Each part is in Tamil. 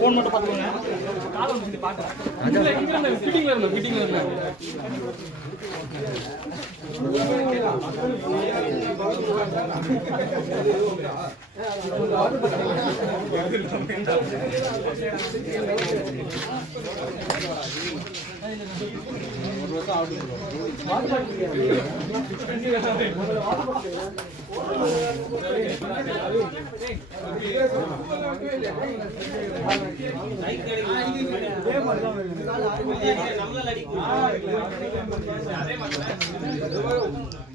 போன் மட்டும் பாத்துக்கோங்க.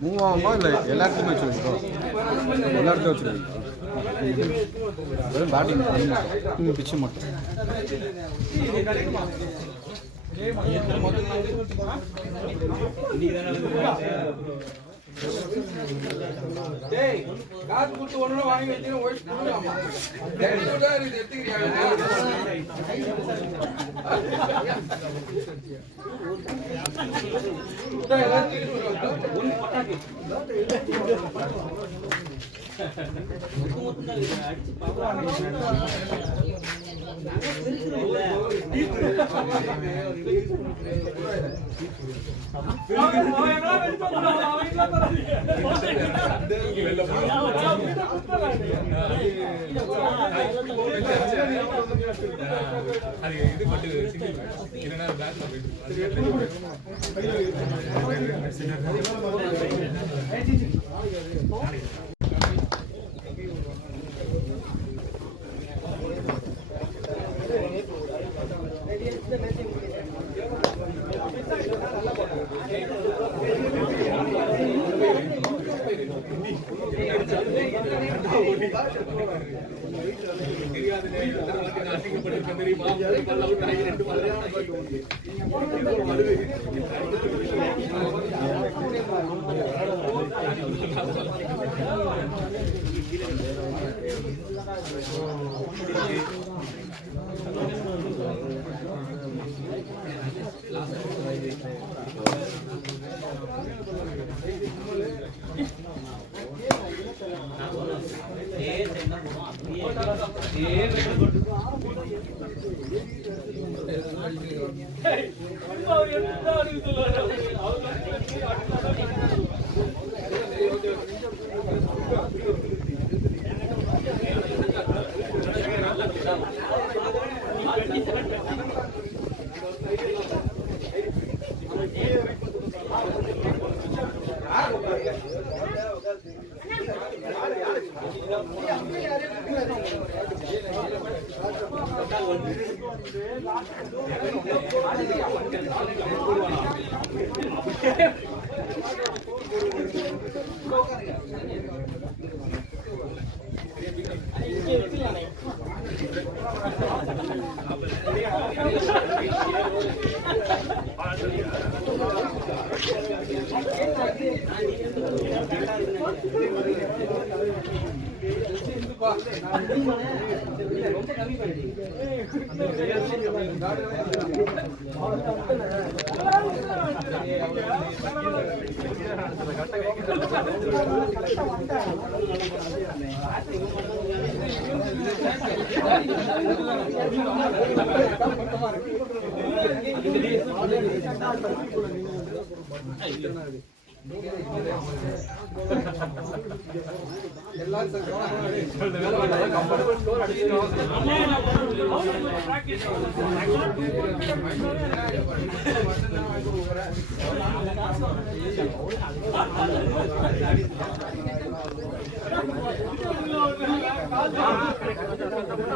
மூவாமா இல்லை எல்லாத்துக்குமே வச்சுருக்கோம். எல்லாத்துக்கும் வச்சுருக்கோம். வெறும் பேட்டிங் பிச்சு மட்டும். காசு கொடுத்து ஒண்ணு வாங்கி வச்சு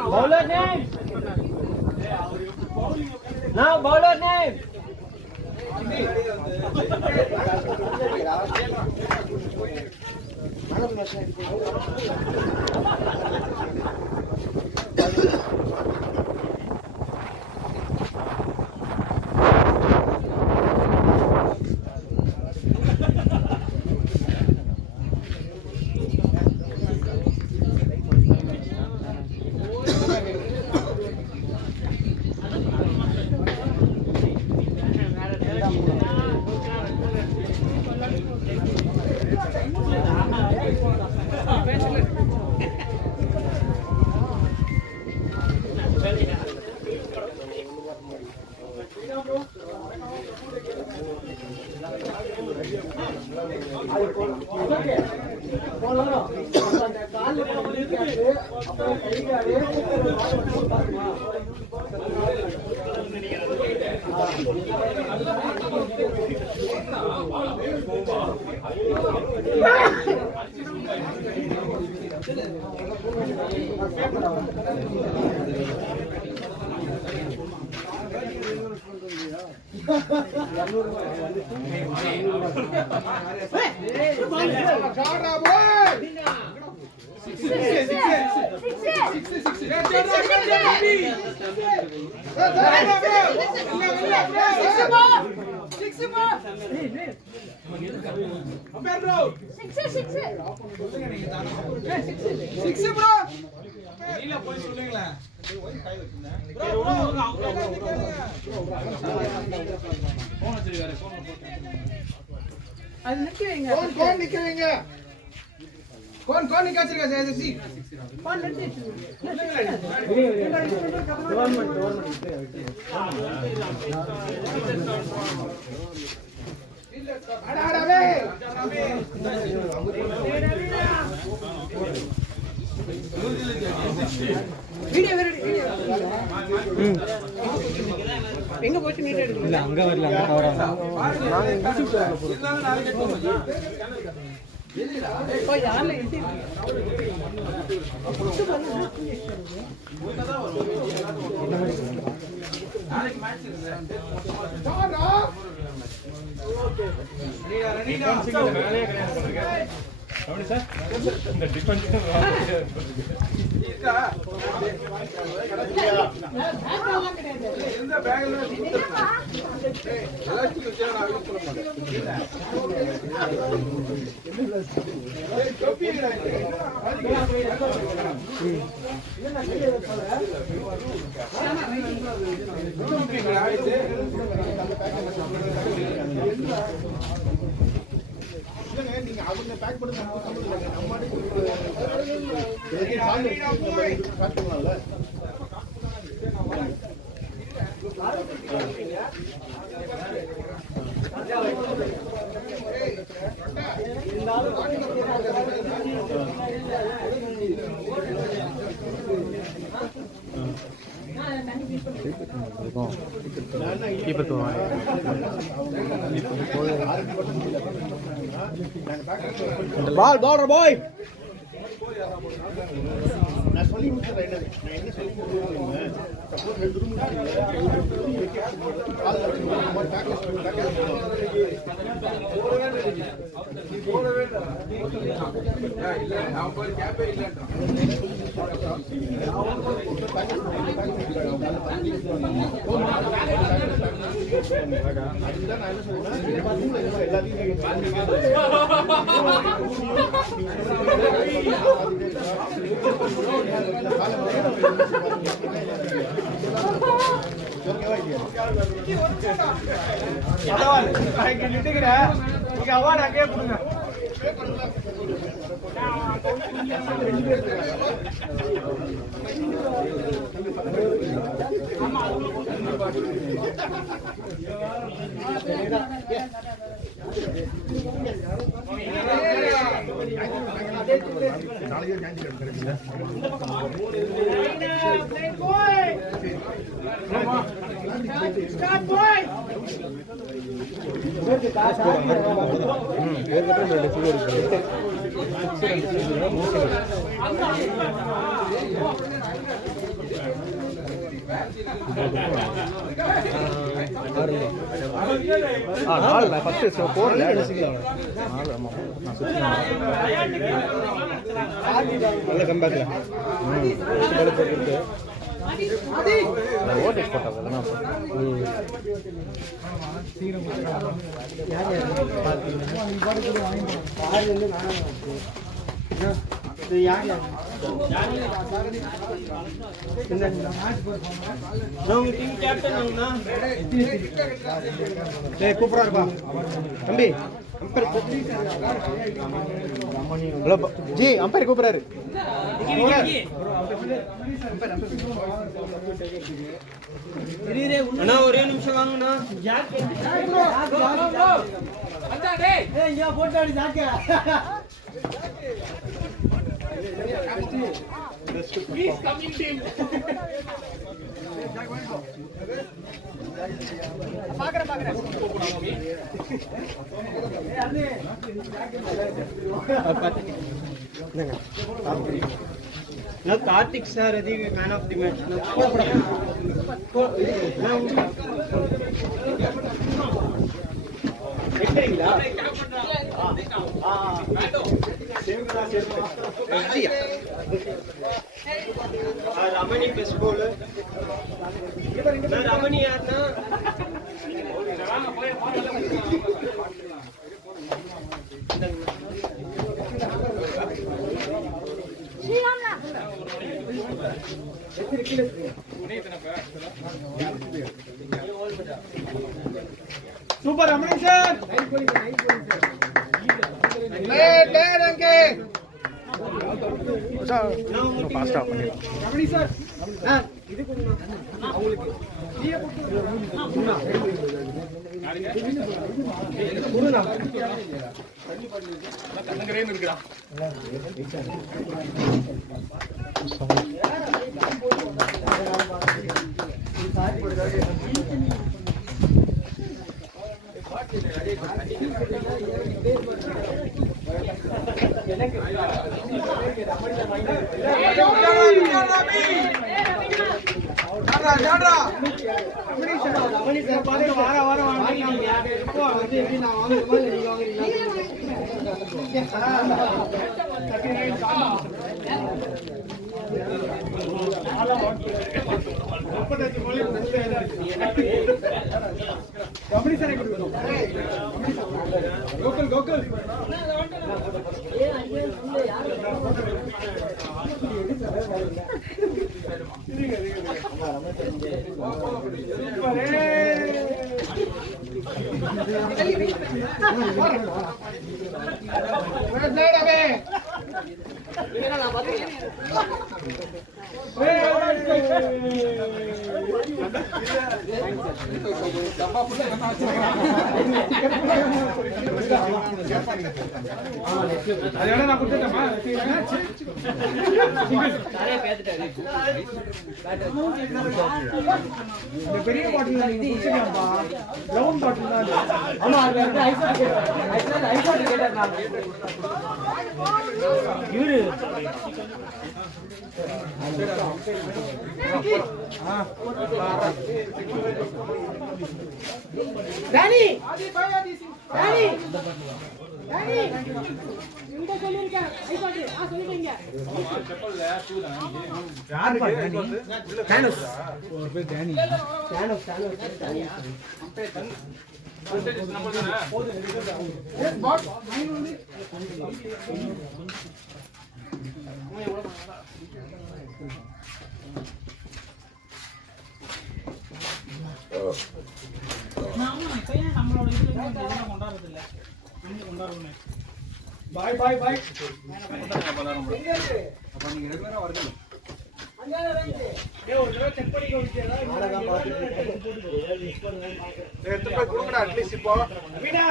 Bowler name. Now bowler name. कौन निकाल रहा है जैसी कौन लड़ते எங்க போச்சு மீட் எடுங்க இல்ல அங்க வரல அங்க கவர் ஆகும் நான் யூடியூப் சேனல்ல போறேன் நாளைக்கு கேட்போம் ஓ யாரல இருக்கு நாளைக்கு மேட்ச் இருக்கு சாரா ஓகே நீடா மேலே கிடையாது அப்படி சார் இந்த டிஃபென்ஸ் இருக்கா இந்த பேக்ல எல்லாத்தையும் வச்சா நான் சொல்ல மாட்டேன் டோப்பி நீங்க அவங்க பேக் பண்ணி நம்ம Ball, bowler boy. நான் சொல்லி முடிச்சறேன் நான் என்ன சொல்லி முடிச்சேன் சப்போஸ் ரெண்டு ரூம் கால் போடவே இல்ல அவங்க கேப்பே இல்ல அதுதான் நான் என்ன சொல்றேன் எல்லாத்தையும் அவார்டு அங்கே கொடுங்க நல்ல கம்பேக்ல ஓட்டேஜ் போட்டாங்க கூப்பிடாருப்பா தம்பி ஹலோ ஜி அம்பையர் கூப்பிடுறாரு அண்ணா ஒரே நிமிஷம் வாங்கண்ணா Now Karthik sir is the man of the match. Ramani best bowler. Ramani yaar na. Super Ramani sir. Let Anke. ஃபாஸ்டா பண்ணி Ramani sir. இது கொஞ்சம் அவங்களுக்கு நீயே குருனா கண்ணங்கரேன்னு இருக்குடா கோகுல் பெரிய பாட்டில் ரவுண்ட் பாட்டில் தான் ஆமா அது ஐஸ் வாட்டர் கேட்டார் நான் இவரு டானி டானி டானி இந்த சொல்லிருக்கேன் ஐஸ் வாட்டர் சொல்லிட்டீங்க யார் டானி டானஸ் ஒரு பேர் டானி டானஸ் நம்பர் தானே எஸ் பாட் 9 only நம்மளோட இதுல கொண்டாடுறது இல்ல கொண்டாடுறோம் பாய் பாய் பாய் அப்ப நீங்க ரெகுலரா வரீங்க அங்க ரேஞ்ச் டேய் ஒரு தடவை செக் பண்ணிக்க முடியல நாளா பாத்துட்டு எடுத்து போய் குடுங்கடா அட்லீஸ்ட் இப்போ மீனா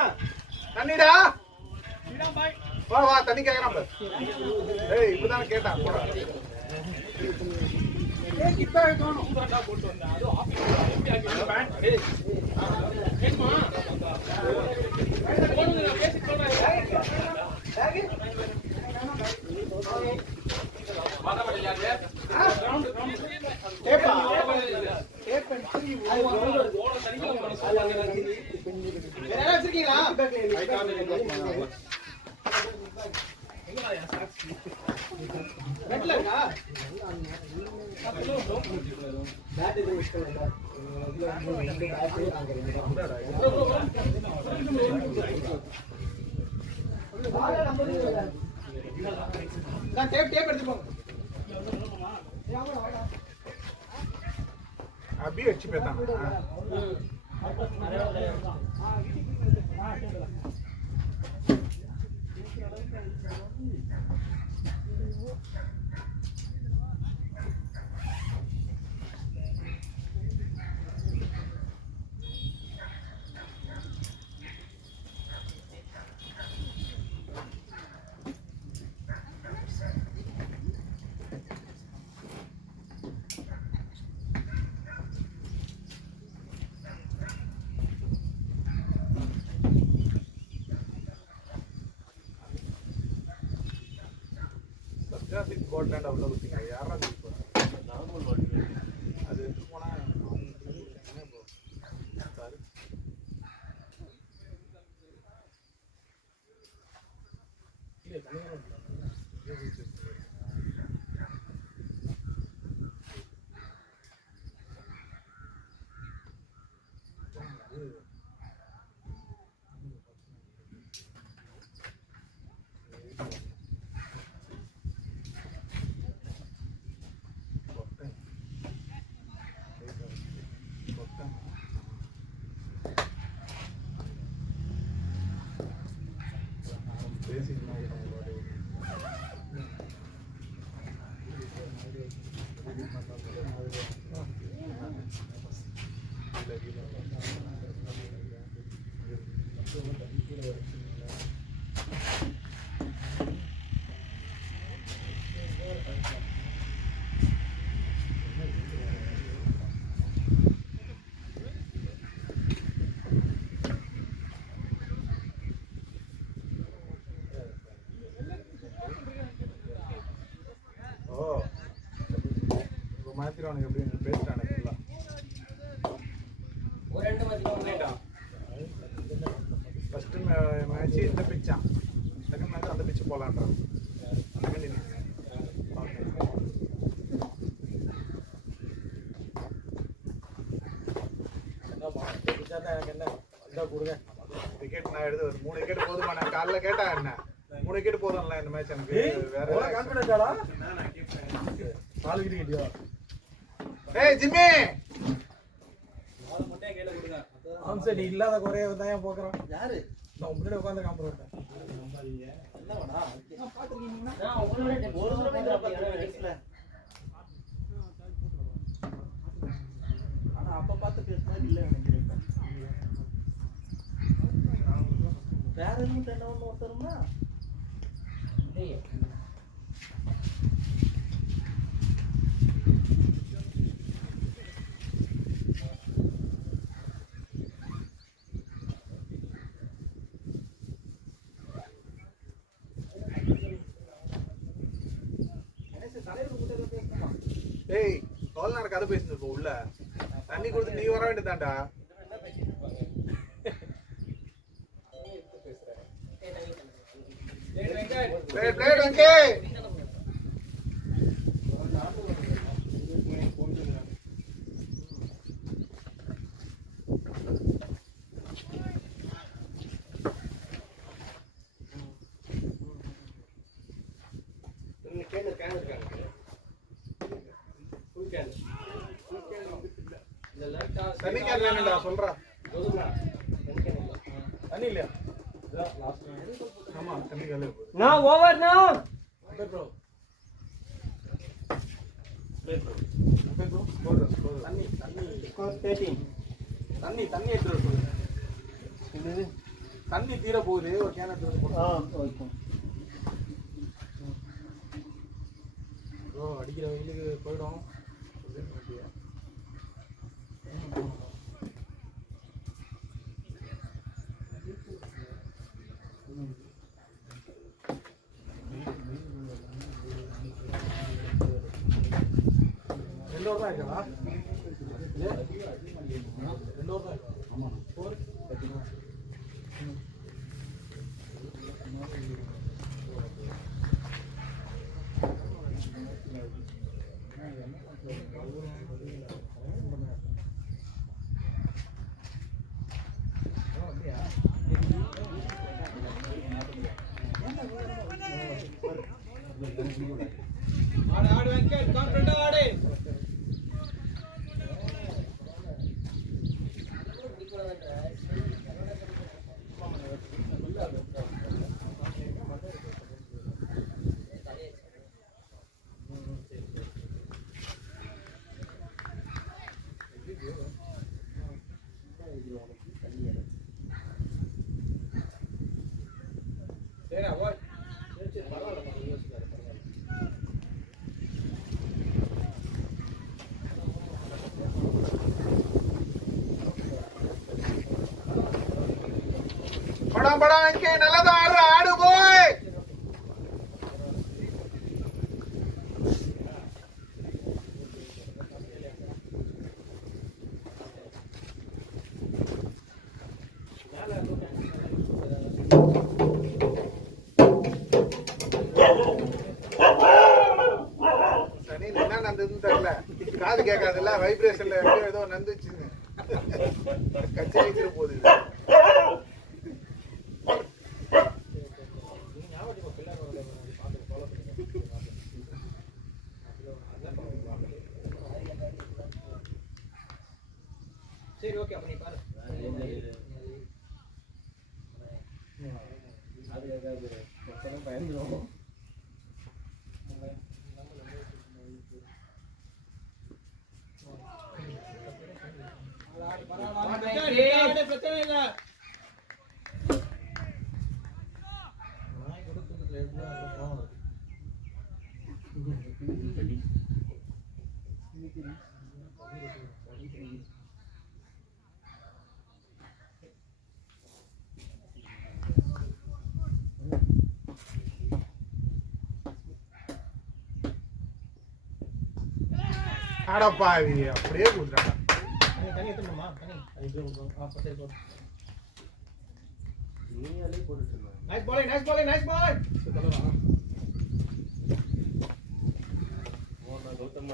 நன்னிடா மீனா பாய் வா வா தண்ணி கேக்குறான் பாரு. ஏய் இப்பதான் கேட்டான் போடா. ஏய் கிட்ட காணோம். ஊதடா போட்டு வந்தா. அது ஆபீஸ் எப்படி ஆகி பேண்ட். ஏய். ஏமா. போடுங்க நான் பேசி சொல்றேன். பேக். வாடா வாடா யாரு? கிரவுண்ட் டேப்பா. டேப் பண்ணி அது ஓட தண்ணில போறோம். வேற யாரா வச்சிருக்கீங்களா? பெட்ல இருக்கா? பேட் இது இஷ்டம்ல. நான் டேப் எடுத்து போங்க. अभी अच्छी पे था important அவ்வளவு குத்திங்க யாரா குத்திங்க நார்மல் வாட்டர் அது எடுத்து போனா என்ன ப்ரோ சார் இல்ல தனியா மாத்திரவனுக்கு எப்படி பேசிட்டானே ஃபுல்லா ஒரு ரெண்டு மாத்திரவன் ஃபர்ஸ்ட் மேட்ச் இந்த பிச்சான் செகண்ட் மேட்ச் அந்த பிட்ச் போலான்றான் விக்கெட் நான் எடுத்து 3 விக்கெட் போதுமா நான் காலைல கேட்டா என்ன 3 விக்கெட் போதும்ல இந்த மேட்ச் எனக்கு வேற கான்ஃபிடன்ட்டாடா நான் கேட்பேன் 4 விக்கெட் கிட்டியா ஏய் ஜிம்மி நாளை முட்டை கையில கொடுங்க ஆம் சார் நீ இல்லாத குறைய தான் போக்குறோம் யாரு நான் முன்னாடி உட்கார்ந்து காம்பறேன் நம்பாதீங்க என்னடா நான் பாத்துக்கிட்டீங்கன்னா நான் உங்களோட ஒரு தடவை பாத்துறேன் ஆனா அப்ப பார்த்து பேசினா இல்ல நினைக்கிறேன் வேற எதுவும் என்ன ஒண்ணு ஒருத்தருமா டேய் ஏய் கால் நான் கதை பேசிட்டு இருக்கோம் உள்ள தண்ணி கொடுத்து நீ வர வேண்டியதான்டா தண்ணி கேன் வேணும்டா சொல்றா தண்ணி இல்லையா ஆமா தண்ணி can no over no bro தண்ணி ஸ்கோர் 13 தண்ணி எடுத்து சொல்லுங்க தண்ணி தீர போகுது ஒரு கேன் எடுத்து போடுங்க ஓகே ப்ரோ அடிக்கிற வெயிலுக்கு போயிடும். ரெண்டு ஓவர் தான் இருக்கா? 2 ஓவர் தான் இருக்கா? ஆமாம். ஸ்கோர் ஆடு வெங்கட் கான்ஃபிடன்ட் ஆடு. சரிடா ஓய். சரி பரவாயில்ல யோசிக்காத பரவாயில்ல. படம் படம் இங்கே நல்லதா ஆடுற ஆடு போய். சனி என்ன நந்ததுன்னு தெரியல, காது கேட்காதுல்ல, வைப்ரேஷன்ல ஏதோ நந்துச்சுன்னு கச்சி வைக்கிற போகுது இது. சரி ஓகே அப்ப நீ பாரு. அது ஏதாவது மொத்தம் பயந்துரும். பிரச்சனை இல்ல. அடப்பாவி அப்படியே கொடுத்துட்டாங்க. தண்ணி எடுத்துமா தண்ணி அது இப்படியே கொடுத்தோம். சரி போடு. நீயாலே போட்டுட்டு நைஸ் பாலிங் நைஸ் பாலிங் நைஸ் பாலிங். சொல்லலாம் ஓனா கௌதம்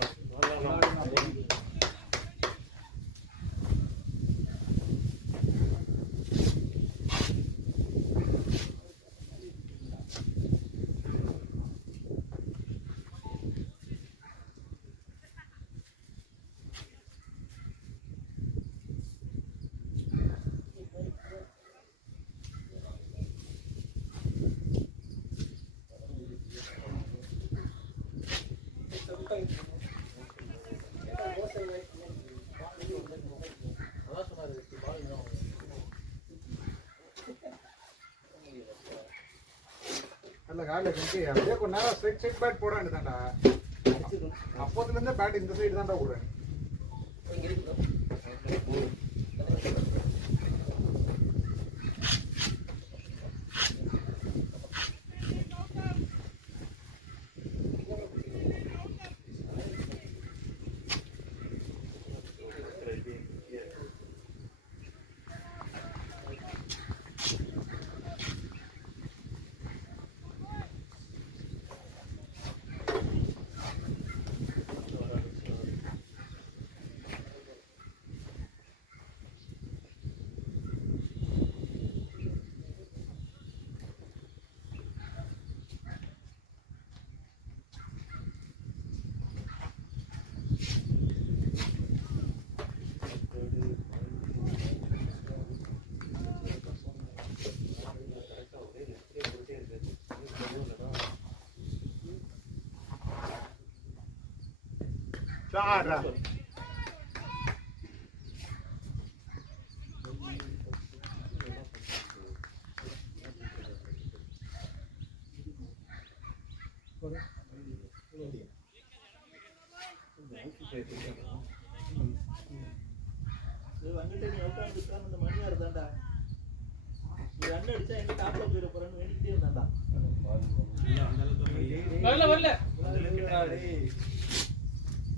நல்ல காலைல கட்டி அப்படியே கொஞ்ச நேரம் ஸ்ட்ரைட் பேட் போட வேண்டியதான்டா. அப்போதுல இருந்தே பேட் இந்த சைடு தான்டா விடுறேன். Cara. வந்துட்டு நீ உட்காந்துட்டா அந்த மணியா இருந்தாண்டா நீ ரன் அடிச்சா எங்க டாப்ல போயிட போறேன்னு வேண்டிக்கிட்டே இருந்தாண்டா வரல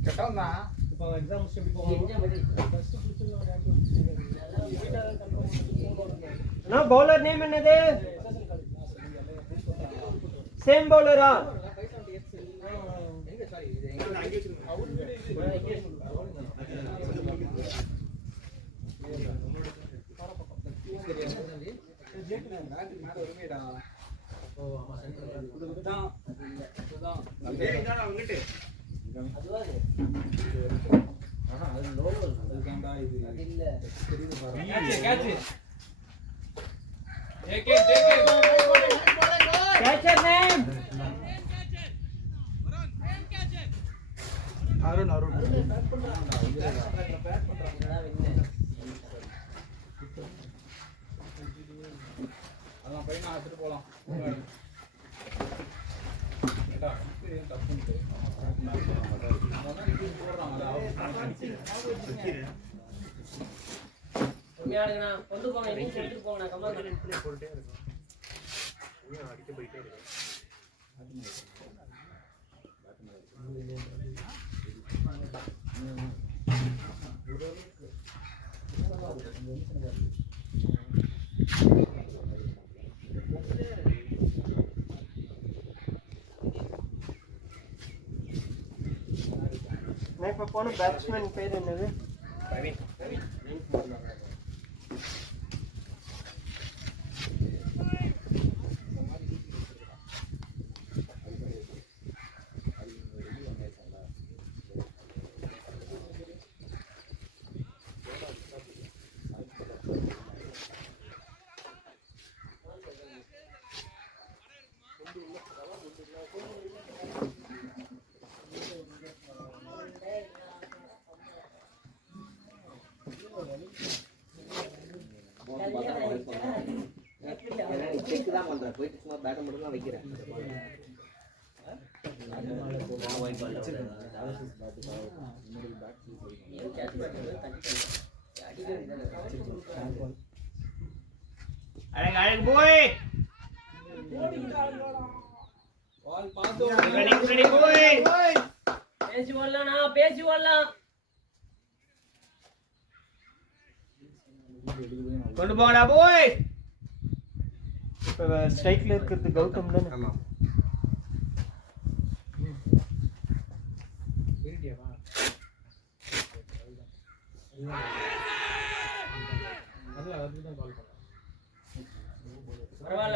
கெட்டவன் தான். இப்போ எக்ஸாம் முடிச்சு எப்படி போவோம்? நான் பவுலர் நேம் என்னது? சேம் பவுலரா? Catcher name? அருண் அதான் பையனை எடுத்துட்டு போலாம். கொண்டு போங்க எடுத்துட்டு போங்க நான் கம்மா போயிட்டே இருக்கும். அடிக்க போயிட்டே இருக்கு. நான் இப்ப போன பேட்ஸ்மேன் பேர் என்னது? போயிட்டு சும்மா பேட்டை மட்டும் தான் வைக்கிறேன். அழகு போய் பேசி வரலாம் பேசி வரலாம் கொண்டு போங்கடா போய். இப்ப ஸ்ட்ரைக்ல இருக்கிறது கௌதம் தானே? ஆமா.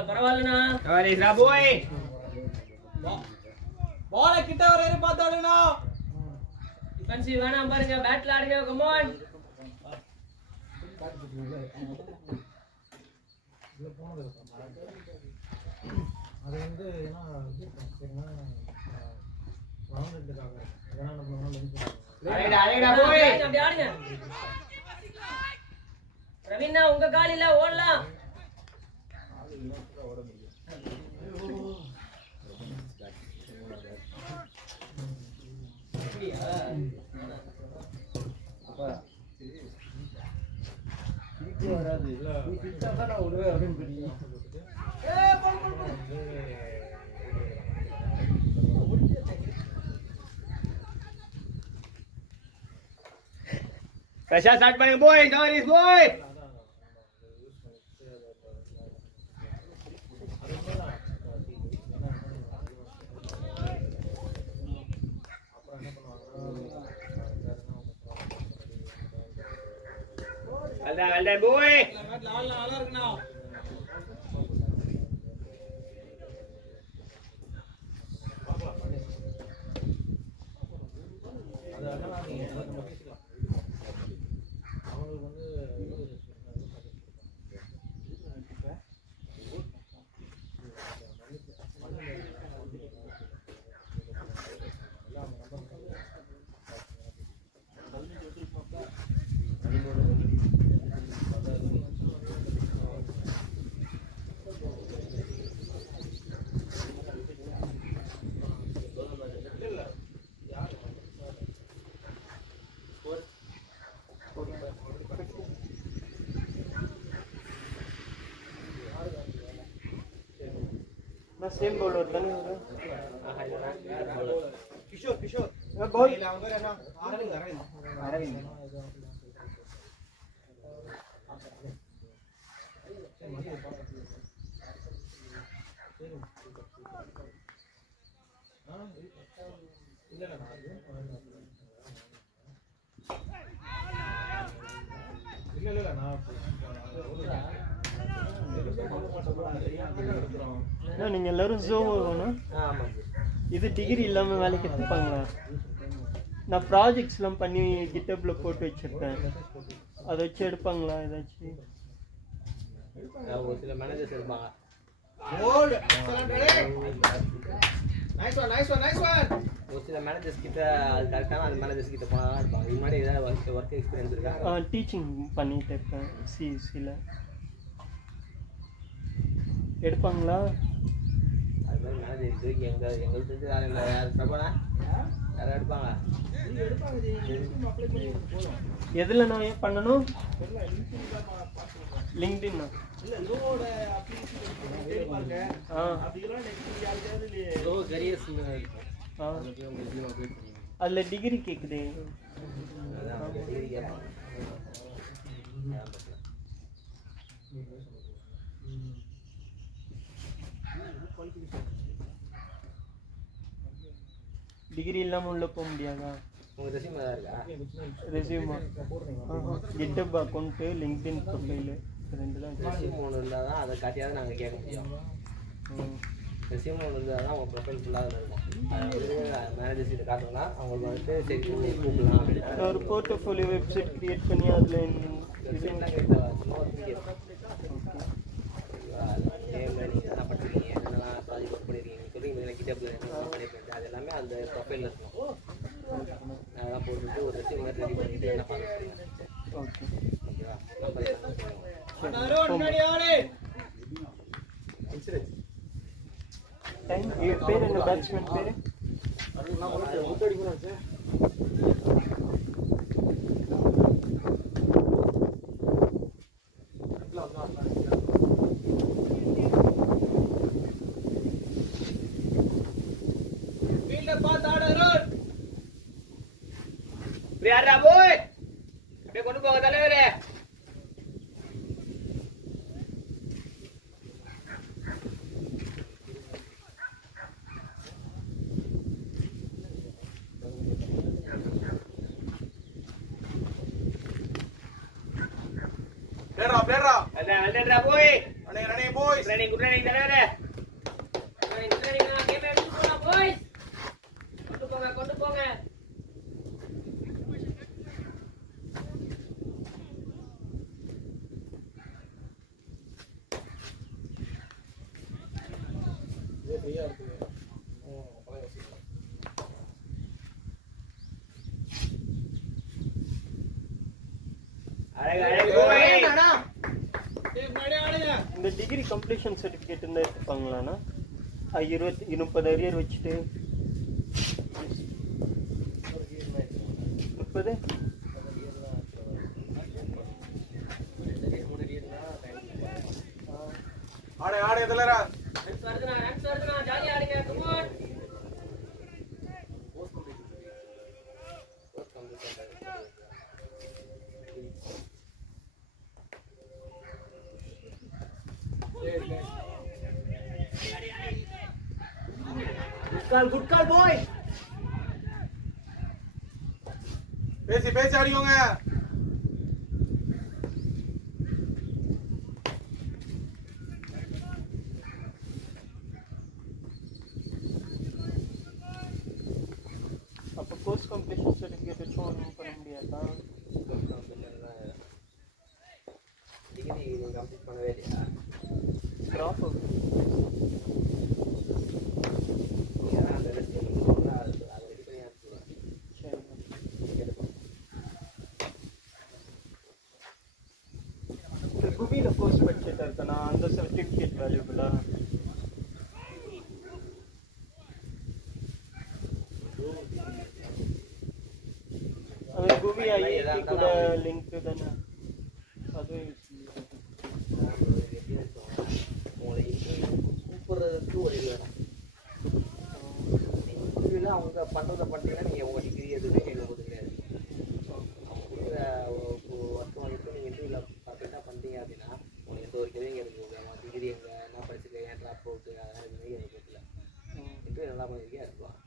பரவாயில்லண்ணா. கவனிடா போய். பால கிட்ட வரையற பார்த்தாலும்னா டிஃபென்சிவ் வேணாம் பாருங்க, பேட்ல ஆடுங்க. Come on. அது வந்து ஏன்னா சரினா ரவுண்டுக்காக ஏன்னா நம்ம அடடா போய். அப்படி ஆடுங்க. ரவீனா உங்க கால் இல்ல, ஓடலாம். வராது இல்ல நீ பிச்சா தான் நான் விடுவே அப்படின்னு தெரியும். பிரஷா ஸ்டார்ட் பண்ணுங்க போய். கவனிஸ் போய். Aldan boy. நல்லா இருக்குண்ணா. அவங்களுக்கு வந்து நான் சேம் பவுலர் தானே இவரு? கிஷோர் கிஷோர் பவுல் அரவிந்த் இல்ல நான் நீங்க எல்லாரும் ஜோம் வரணும். ஆமாம் இது டிகிரி இல்லாம வேலைக்கு எடுத்துப்பாங்களா? நான் ப்ராஜெக்ட்ஸ்லாம் பண்ணி கிட்டப்ல போட்டு வச்சிருக்கேன். அதை வச்சு எடுப்பாங்களா ஏதாச்சும்? ஒரு சில மேனேஜர்ஸ் இருப்பாங்க. Gold excellent ready nice one ஒரு சில மேனேஜர்ஸ் கிட்ட அது கரெக்டான அந்த மேனேஜர்ஸ் கிட்ட போனால் தான் இருப்பாங்க. இது மாதிரி ஏதாவது ஒர்க் எக்ஸ்பீரியன்ஸ் இருக்கா? டீச்சிங் பண்ணிட்டு இருக்கேன் சிஎஸ்சியில். எடுப்பாங்களா? அது மாதிரி மேனேஜர் இது வரைக்கும் எங்களுக்கு தெரிஞ்சு யாரும் இல்லை. யார் பிரபனா யாரும் எடுப்பாங்க? எதில் நான் ஏன் பண்ணணும்? லிங்க்டின். இல்ல லோவோட அப்ளிகேஷன் தேடி பாருங்க. அப்படிலாம் நெக்ஸ்ட் யாருக்காவது ஸோ கரியர்ஸ் அதில் டிகிரி கேட்குது. டிகிரி கேட்பாங்க. டிகிரி இல்லாமல் உள்ளே போக முடியாதா? உங்கள் ரெஸ்யூம் தான் இருக்கா? ரெஸ்யூமா கிட்டப் அக்கௌண்ட்டு லிங்க்டின் ப்ரொஃபைலு ரெண்டு தான். ரெஸ்யூம் ஒன்று இருந்தால் தான் அதை காட்டியாவது நாங்கள் கேட்க முடியும். ரெஸ்யூம் ஒன்று இருந்தால் தான் உங்கள் ப்ரொஃபைல் ஃபுல்லாக அதில் இருக்கும். அதை வந்து மேனேஜர்ஸ் கிட்ட காட்டணும்னா அவங்களுக்கு வந்துட்டு சரி கூப்பிடலாம் அப்படின்னு ஒரு போர்ட்ஃபோலியோ வெப்சைட் கிரியேட் பண்ணி அதில் வெப்சைட்லாம் கிடையாது. சும்மா ஒரு பிடிஎஃப் நேமில் நீங்கள் என்ன பண்ணுறீங்க, என்னெல்லாம் ப்ராஜெக்ட் ஒர்க் பண்ணியிருக்கீங்க, நீங்கள் சொல்கிறீங்க கிட்டப்பில் என்ன பண்ணியிருக்கீங்க, அது எல்லாமே அந்த ப்ரொஃபைலில் இருக்கும். அதெல்லாம் போட்டுட்டு ஒரு ரெஸ்யூம் மாதிரி ரெடி பண்ணிட்டு என்ன பண்ணுறீங்க. ஓகே ஓகேவா? நம்ம டைம் பேர் என்ன பேட்ச்மேன் பேர்? யாரா போய் அப்படியே கொண்டு போக தலைவரே. பிளேடரா அண்ணா போய் running boys training good training தலைவரே. கேம் எடுத்து போங்க பாய்ஸ். கொண்டு போங்க. இந்த டிகிரி கம்ப்ளீஷன் சர்டிஃபிகேட் இருந்தால் எடுத்துப்பாங்களாண்ணா? 30 அரியர் வச்சுட்டு 30 ஆடு எதுலரா ரன்ஸ் வருதுனா ஜாலியா ஆடுங்க. Come on. குட் கால் பாய். பேசி ஆடியோங்க. அப்போ கோர்ஸ் கம்ப்ளீஷன் சர்டிஃபிகேட் வச்சும் ஒன்றும் பண்ண முடியாதா? டிகிரி நீங்கள் கம்ப்ளீட் பண்ணவே இல்லையா? Drop out. அந்த ரெஸ்யூம் அதை ரெடி பண்ணி அனுப்பிடுவேன். சரி குவியில் கோர்ஸ் படிச்சுட்டு இருக்கேண்ணா, அந்த சர்டிஃபிகேட் வேல்யூபிளா? அது குவி ஐஐடி கூட லிங்க் தானே அதுவும் எப்படி இருக்கும் உங்களை கூப்பிடுறதுக்கு ஒரு இது வேணும். இன்டர்வியூல அவங்க பண்ணுறதை பண்ணிட்டீங்கன்னா நீங்கள் உங்கள் டிகிரி எதுவுமே கேட்க போது கிடையாது. அவங்க கொடுக்குற ஒர்க் வந்துட்டு நீங்கள் இன்டர்வியூவில் பர்ஃபெக்டாக பண்ணிட்டீங்க அப்படின்னா உங்களுக்கு எந்த ஒரு கேள்வியும் கேட்க போகுது டிகிரி எங்கே என்ன படிச்சுக்க ஏன் ட்ராப் அவுட்டு அதெல்லாம் எதுவுமே எனக்கு தெரியல. இன்டர்வியூ நல்லா பண்ணியிருக்கேன் இருக்கலாம்.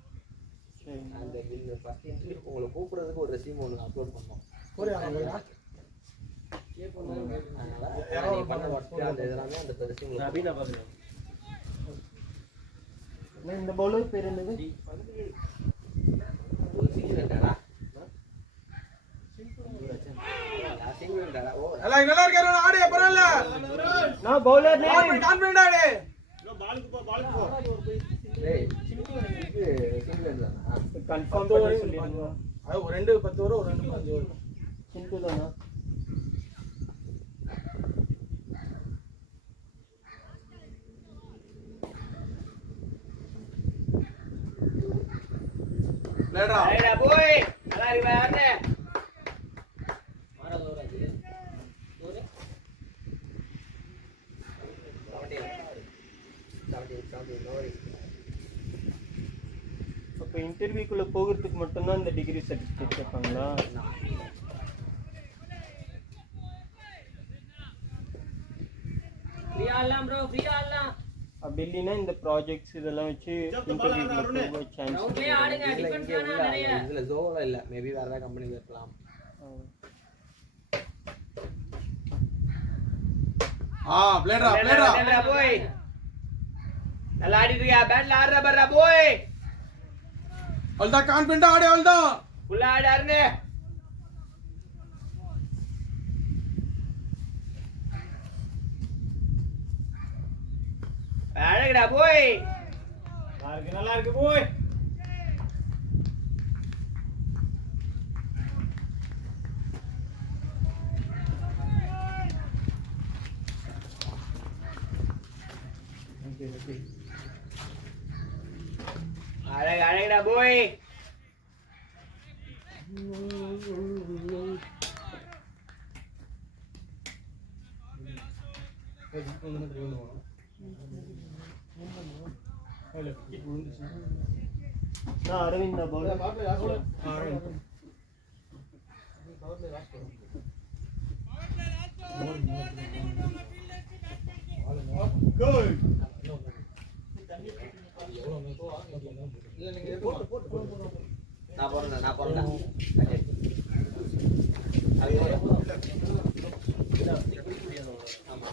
அந்த ஃபஸ்ட் இன்டர்வியூ உங்களை கூப்பிட்றதுக்கு ஒரு ரெஸ்யூம் ஒன்று அப்லோட் பண்ணோம். அதனால நீ பண்ண ஒர்க்கு அந்த இதெல்லாமே அந்த ரெஸ்யூமில் அப்படின்னா பார்த்துக்கலாம். இந்த பவுலர் பேர் என்னது? நல்லா இருக்காரு ஆடு பரவாயில்ல. நான் பவுலர் நேம் கான்ஃபிடன்ட் ஆடு. பாலுக்கு போ டேய் இது சிங்கிள் தானா? கன்ஃபார்ம் பண்ணி சொல்லிடுங்க. அது ஒரு 2 10 வரும் ஒரு 2 5 வரும். சிம்பிள் தானா? லேடா அடடா போய் நல்லா இருக்கு யாரனே மாறா தோராது தோரே 17 நோரி. அப்போ இன்டர்வியூக்குள்ள போகிறதுக்கு மட்டும்தான் இந்த டிகிரி சர்டிஃபிகேட் கேட்பாங்களா? ஃப்ரீயா ஆடலாம் ப்ரோ, ஃப்ரீயா ஆடலாம். அப்படி இல்லைன்னா இந்த ப்ராஜெக்ட்ஸ் இதெல்லாம் வச்சு இன்டர்வியூக்குள்ள போக சான்ஸ் ரவுண்ட்லயே ஆடுங்க, டிஃபென்ஸ் வேணா நிறைய. இதுல ஜோல இல்ல, மேபி வேற ஏதாவது கம்பெனில இருக்கலாம். பிளேடா போய் நல்லா ஆடிடுறியா? பேட்ல ஆடுற பர்றா போய். அல்தா கான்ஃபிடன்ட் ஆடு அல்தா. உள்ள ஆடாருனே. அழகுடா போய். நல்லா இருக்கு போய். அழகுடா போய். நான் அரவிந்தா பவுலர். நான் போறேன். ஆமா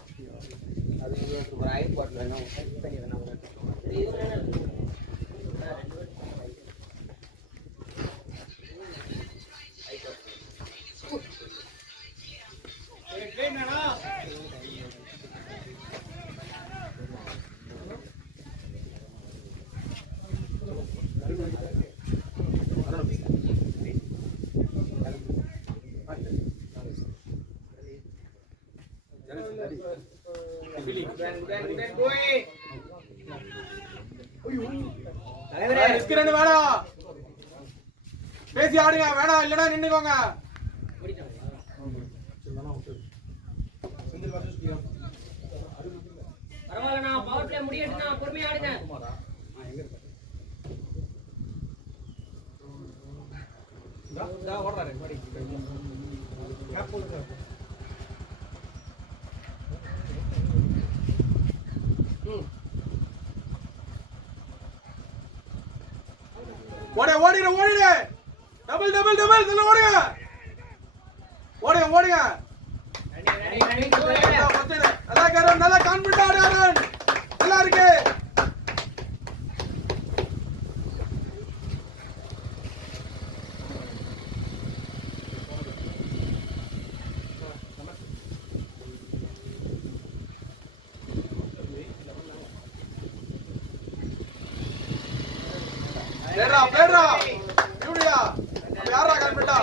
அது ஒரு ஐஸ் பாட்டில் வேணும் பண்ணி வேணாம். பேசி ஆடுங்க, வேணாம் இல்லனா நின்னுக்கோங்க. பரவாயில்லண்ணா, பவர் பிளே முடியட்டுண்ணா, பொறுமையா ஆடுங்க. ஓடிடு டபுள் நல்லா ஓடுங்க. ஓடுங்க நல்லா கேரன், நல்லா கான்ஃபிடன்ட் ஆடுறான். நல்லா இருக்கு. பிளேடா யூடியா யாரா கான்ஃபிடன்ட்டா?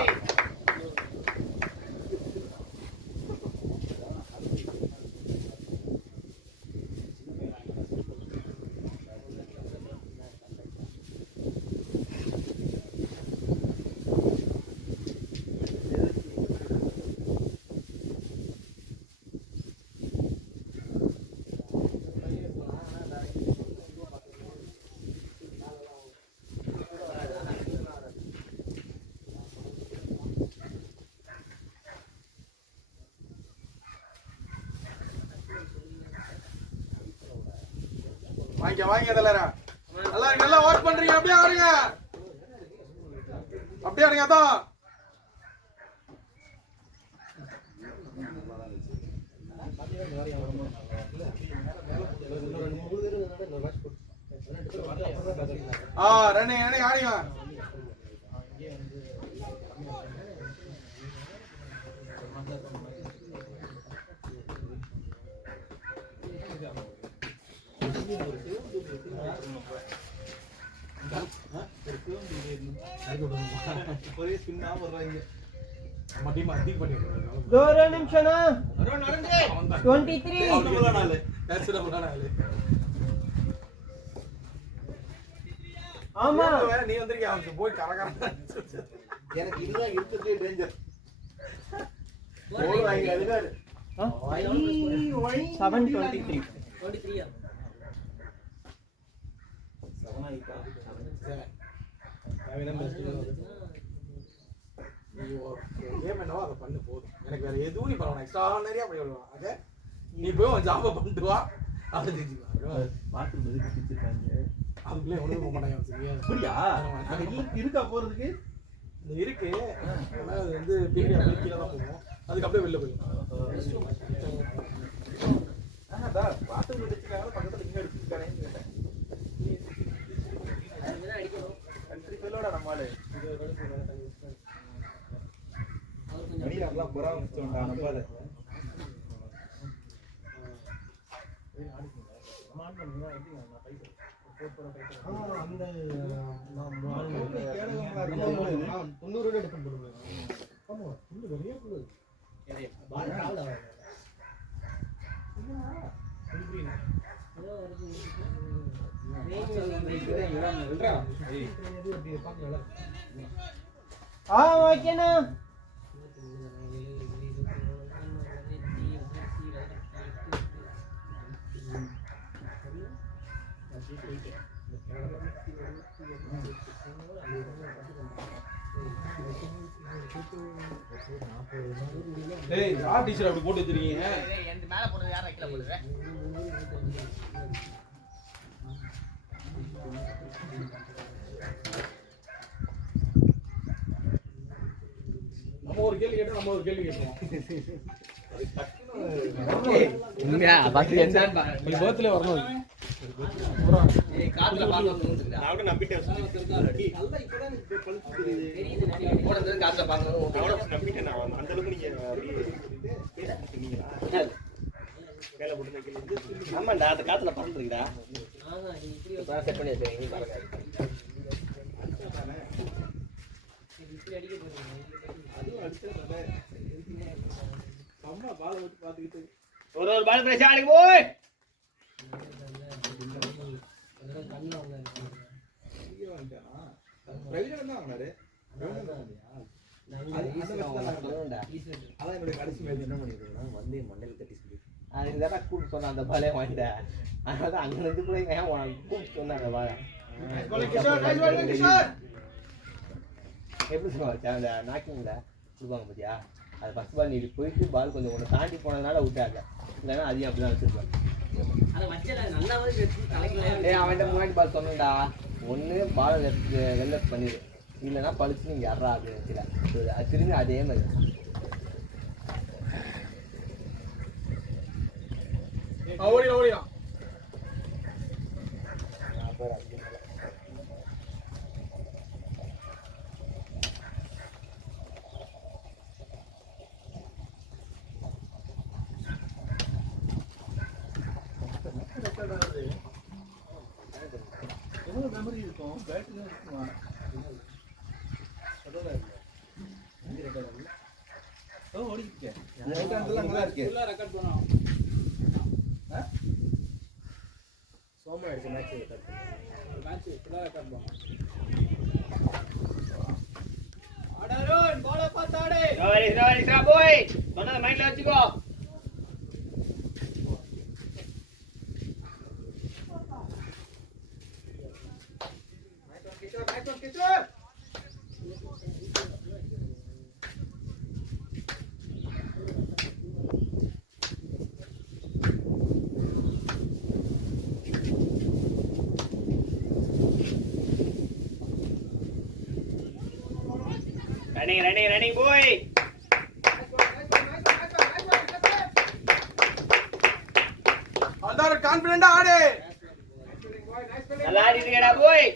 வாங்க தலைரா எல்லாரும் நல்லா ஒர்க் பண்றீங்க அப்படியே ஆடுங்க அதான் ரெண்டு ஆடிங்க ஒரு நிமிஷம்னா 23 ஆமா நீ வந்திருக்கிய அவனுக்கு போய் கரகரம் எனக்கு இதுதான் இருக்கிறதே டேஞ்சர் 723 23 அதை பண்ணு போதும் எனக்கு வேற எதுவும் நீ பண்ண எக்ஸ்ட்ரா நிறைய பண்ணி விடுவான் அதே நீ போய் உன் ஜாபை பண்ணிட்டு வா அதை அதுக்குள்ளே எவ்வளவு போக மாட்டாங்க அப்படியா இருக்கா போறதுக்கு இருக்கு ஆனா அது வந்து பின்னாடி அப்படியே கீழே தான் போகும் அதுக்கு அப்படியே வெளில போயிடும் பாத்து முடிச்சுக்காக பக்கத்துல இங்க எடுத்துருக்கானேன்னு கேட்டேன் சொல்லோட நம்மாடு மணிலாம் புறா வச்சோண்டா நம்பாத அந்த 90 எடுத்து போடுவேன் ஆமா இன்னும் நிறைய போடுது ஓகேண்ணா டேய் யார் டீச்சர் அப்படி போட்டு வச்சிருக்கீங்க எந்த மேல போடுறது யாரா கீழ போடுறது நம்ம ஒரு கேள்வி கேட்டா நம்ம ஒரு கேள்வி கேட்போம் உண்மையா பாத்து என்னன்னு நீ பர்த்டே வரணும் ஏய் காத்துல பாக்கணும் நான் நம்பிட்டேன் நல்லா இப்பதான் பல்ஸ் தெரியுது போறது காத்துல பாக்கணும் நான் நம்பிட்டேன் நான் அந்த அளவுக்கு நீங்க வேலை போட்டு வைக்கிறது ஆமாண்டா அந்த காத்துல பறந்துருக்குடா செட் பண்ணி வச்சிருக்கீங்க பாருங்க அம்மா பால் வச்சு பாத்துக்கிட்டு ஒரு பால் பிரச்சனை ஆடிக்கு போய் பிரவீன் தான் வாங்கினாரு அதான் என்னுடைய கடைசி மேட்ச் என்ன பண்ணிருக்கோம் வந்து மண்டல தட்டி சொல்லி அது இதான் கூப்பிட்டு சொன்ன அந்த பாலே வாங்கிட்டேன் அதனால அங்க இருந்து கூட ஏன் கூப்பிட்டு சொன்ன அந்த பாலை எப்படி சொல்லுவாங்க அந்த நாக்கிங்ல கொடுப்பாங்க பார்த்தியா அது ஃபர்ஸ்ட் பால் நீ போயிட்டு பால் கொஞ்சம் ஒன்று தாண்டி போனதுனால விட்டாங்க இல்லைன்னா அதையும் அப்படி தான் வச்சிருப்பாங்க அவன்கிட்ட முன்னாடி பால் சொன்னேன்டா ஒன்று பால் வெளில பண்ணிடு இல்லைன்னா பழிச்சு நீங்கள் யாரா அப்படின்னு அது திரும்பி அதே மாதிரி ஓடிடும் எவ்வளவு மெமரி இருக்கும் பேட்டரி இருக்குமா ஓடிக்கிட்டேன் ரெக்கார்ட் பண்ணோம் சோமா எடுத்து மேட்ச் ஃபுல்லாக ரெக்கார்ட் பண்ணோம் ஆடாரோன் பால பாத்தாடே சரி போய் சொன்னத மைண்ட்ல வச்சுக்கோ கிஷோர் ரன்னிங் போய் அதான் கான்ஃபிடென்ட்டா ஆடு. நல்லா ஆடிட்டீங்கடா போய்.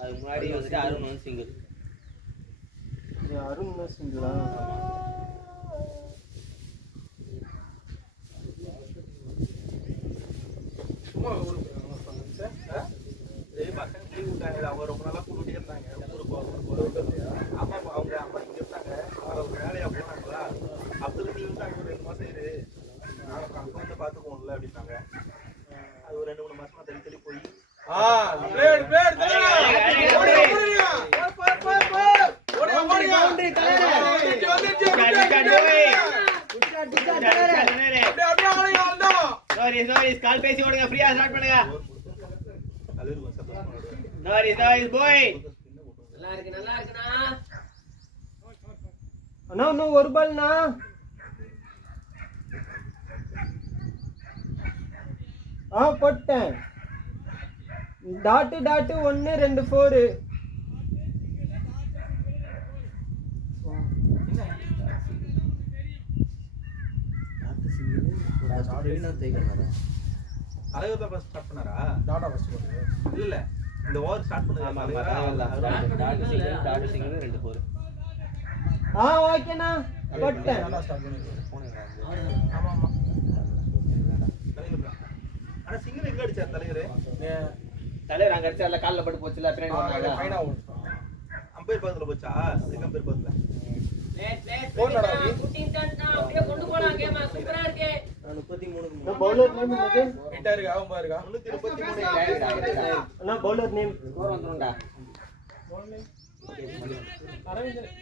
அது முன்னாடி வந்துட்டு அருண் வந்து சிங்கிள். அருண் தான் சிங்கிளா? சும்மா பசங்க லீவ் விட்டாங்க. அவங்க ரொம்ப நாளா கூப்பிட்டே இருந்தாங்க ஊருக்கு. ஆமா அவங்க அம்மா இங்க இருந்தாங்க. அவங்க வேலையா போனாங்களா அப்படி நீ வந்து அங்க ஒரு 2 மாசம் இரு, நாங்க அங்க வந்து பாத்துக்குவோம்ல அப்படின்னாங்க. அது ஒரு 2-3 மாசமா தள்ளி போய் கால் பேசி ஓடுங்க, ஃப்ரீயா ஸ்டார்ட் பண்ணுங்க. நோரிஸ் போய். நல்லா இருக்குண்ணா. அண்ணா இன்னும் ஒரு பால்ண்ணா. போட்டேன். டாட்டு 1 2 4. தலைவர் தான் ஃபர்ஸ்ட் ஸ்டார்ட் பண்ணாரா? டாடா ஃபர்ஸ்ட் பண்ணாரு. இல்ல இந்த ஓவர் ஸ்டார்ட் பண்ணது ஆமா டாட் சிங்கிள் 2 4. ஓகேண்ணா போட்டேன். நல்லா ஸ்டார்ட் பண்ணிருக்காரு. ஆமா ஆமா தலைவர். ஆனா சிங்கிள் எங்க அடிச்சார் தலைவர் அங்க அடிச்சார்ல, கால்ல பட்டு போச்சுல, பின்னாடி வந்தாங்க. ஃபைனா ஓடு. அம்பையர் பக்கத்துல போச்சா? அதுக்கு அம்பையர் பக்கத்துல. அப்படியே கொண்டு போலாம். கேம் சூப்பரா இருக்கு. 33 பவுலர் நேம் என்னது? ஹிட்டா இருக்கு, அவன் பாருங்க. 333. அண்ணா பவுலர் நேம் ஸ்கோர் வந்துரும்டா.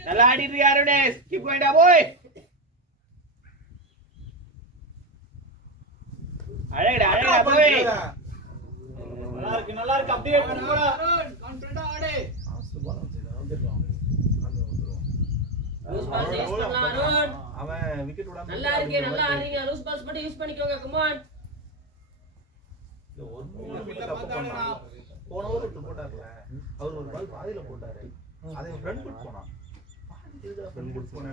நல்லா ஆடிட்டு இருக்காரு. கீப் கோயிங் டா போய். அழகடா போய். நல்லா இருக்கு அப்படியே கொண்டு போடா. கான்ஃபிடென்ட்டா ஆடு. லூஸ் பால்ஸ் யூஸ் பண்ணலாம் அருண். அவன் விக்கெட் விடாம நல்லா இருக்கு, நல்லா ஆடுறீங்க. லூஸ் பால்ஸ் மட்டும் யூஸ் பண்ணிக்கோங்க. Come on. போன ஓவர் போட்டார்ல, அவர் ஒரு பால் பாதியில போட்டாரு. அதை ரன் புட் போனான். ரன் புட் போனா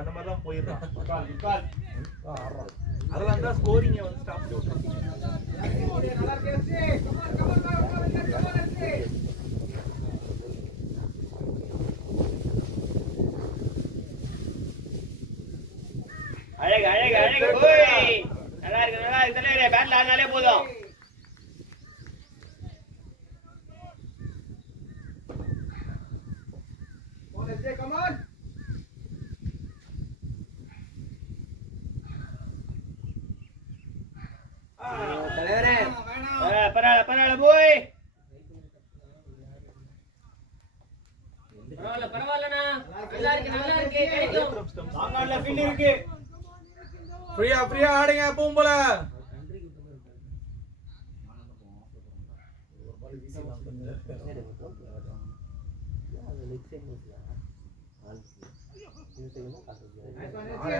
அந்த மாதிரி தான் போயிடுறான். அதெல்லாம் தான் ஸ்கோரிங்க வந்து ஸ்டாப் பண்ணி விட்டுறான். அழகு போய். நல்லா இருக்கு தலைவரே. பேட்ல ஆனாலே போதும். தலைவரே பரவாயில்ல போய். பரவாயில்லண்ணா. நல்லா இருக்கு கிடைக்கும். சாங்காட்ல ஃபீல்ட் இருக்கு. ஃப்ரீயா ஆடுங்க எப்பவும் போல.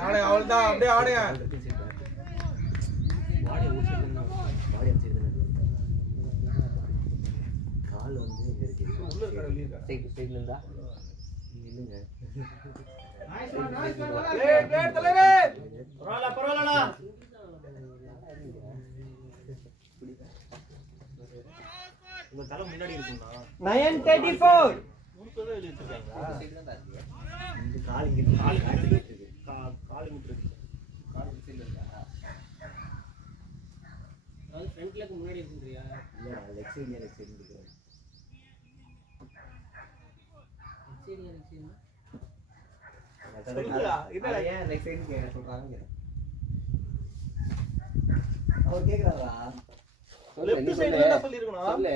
ஆடு அவ்வளவுதான், அப்படியே ஆடுங்க. கால் வந்து இங்க இருக்கு. உள்ள இருக்க வெளிய இருக்க. சைடுல இருந்தா இல்லங்க. பிளேட் தலைவே. பரவாயில்லண்ணா. உங்க தலை முன்னாடி இருக்கும்டா. 934. முறுக்கவே வெளிய வச்சிருக்காங்களா? சைடுல தான் இருக்கு. இந்த கால் இங்க இருக்கு. கால் இருக்கு. கால் இங்க இருக்கு. கால் சைடுல இருக்கா? அது ஃப்ரண்ட்ல முன்னாடி இருக்குறியா? இல்ல லெக் சைடுல இருக்கு. சொல்லுடா. இதெல்லாம் ஏன் லெக் சைடு சொல்றாங்க? அவர் கேக்குறாரா? லெஃப்ட் சைடு தான் சொல்லிருக்கணும். சொல்லு.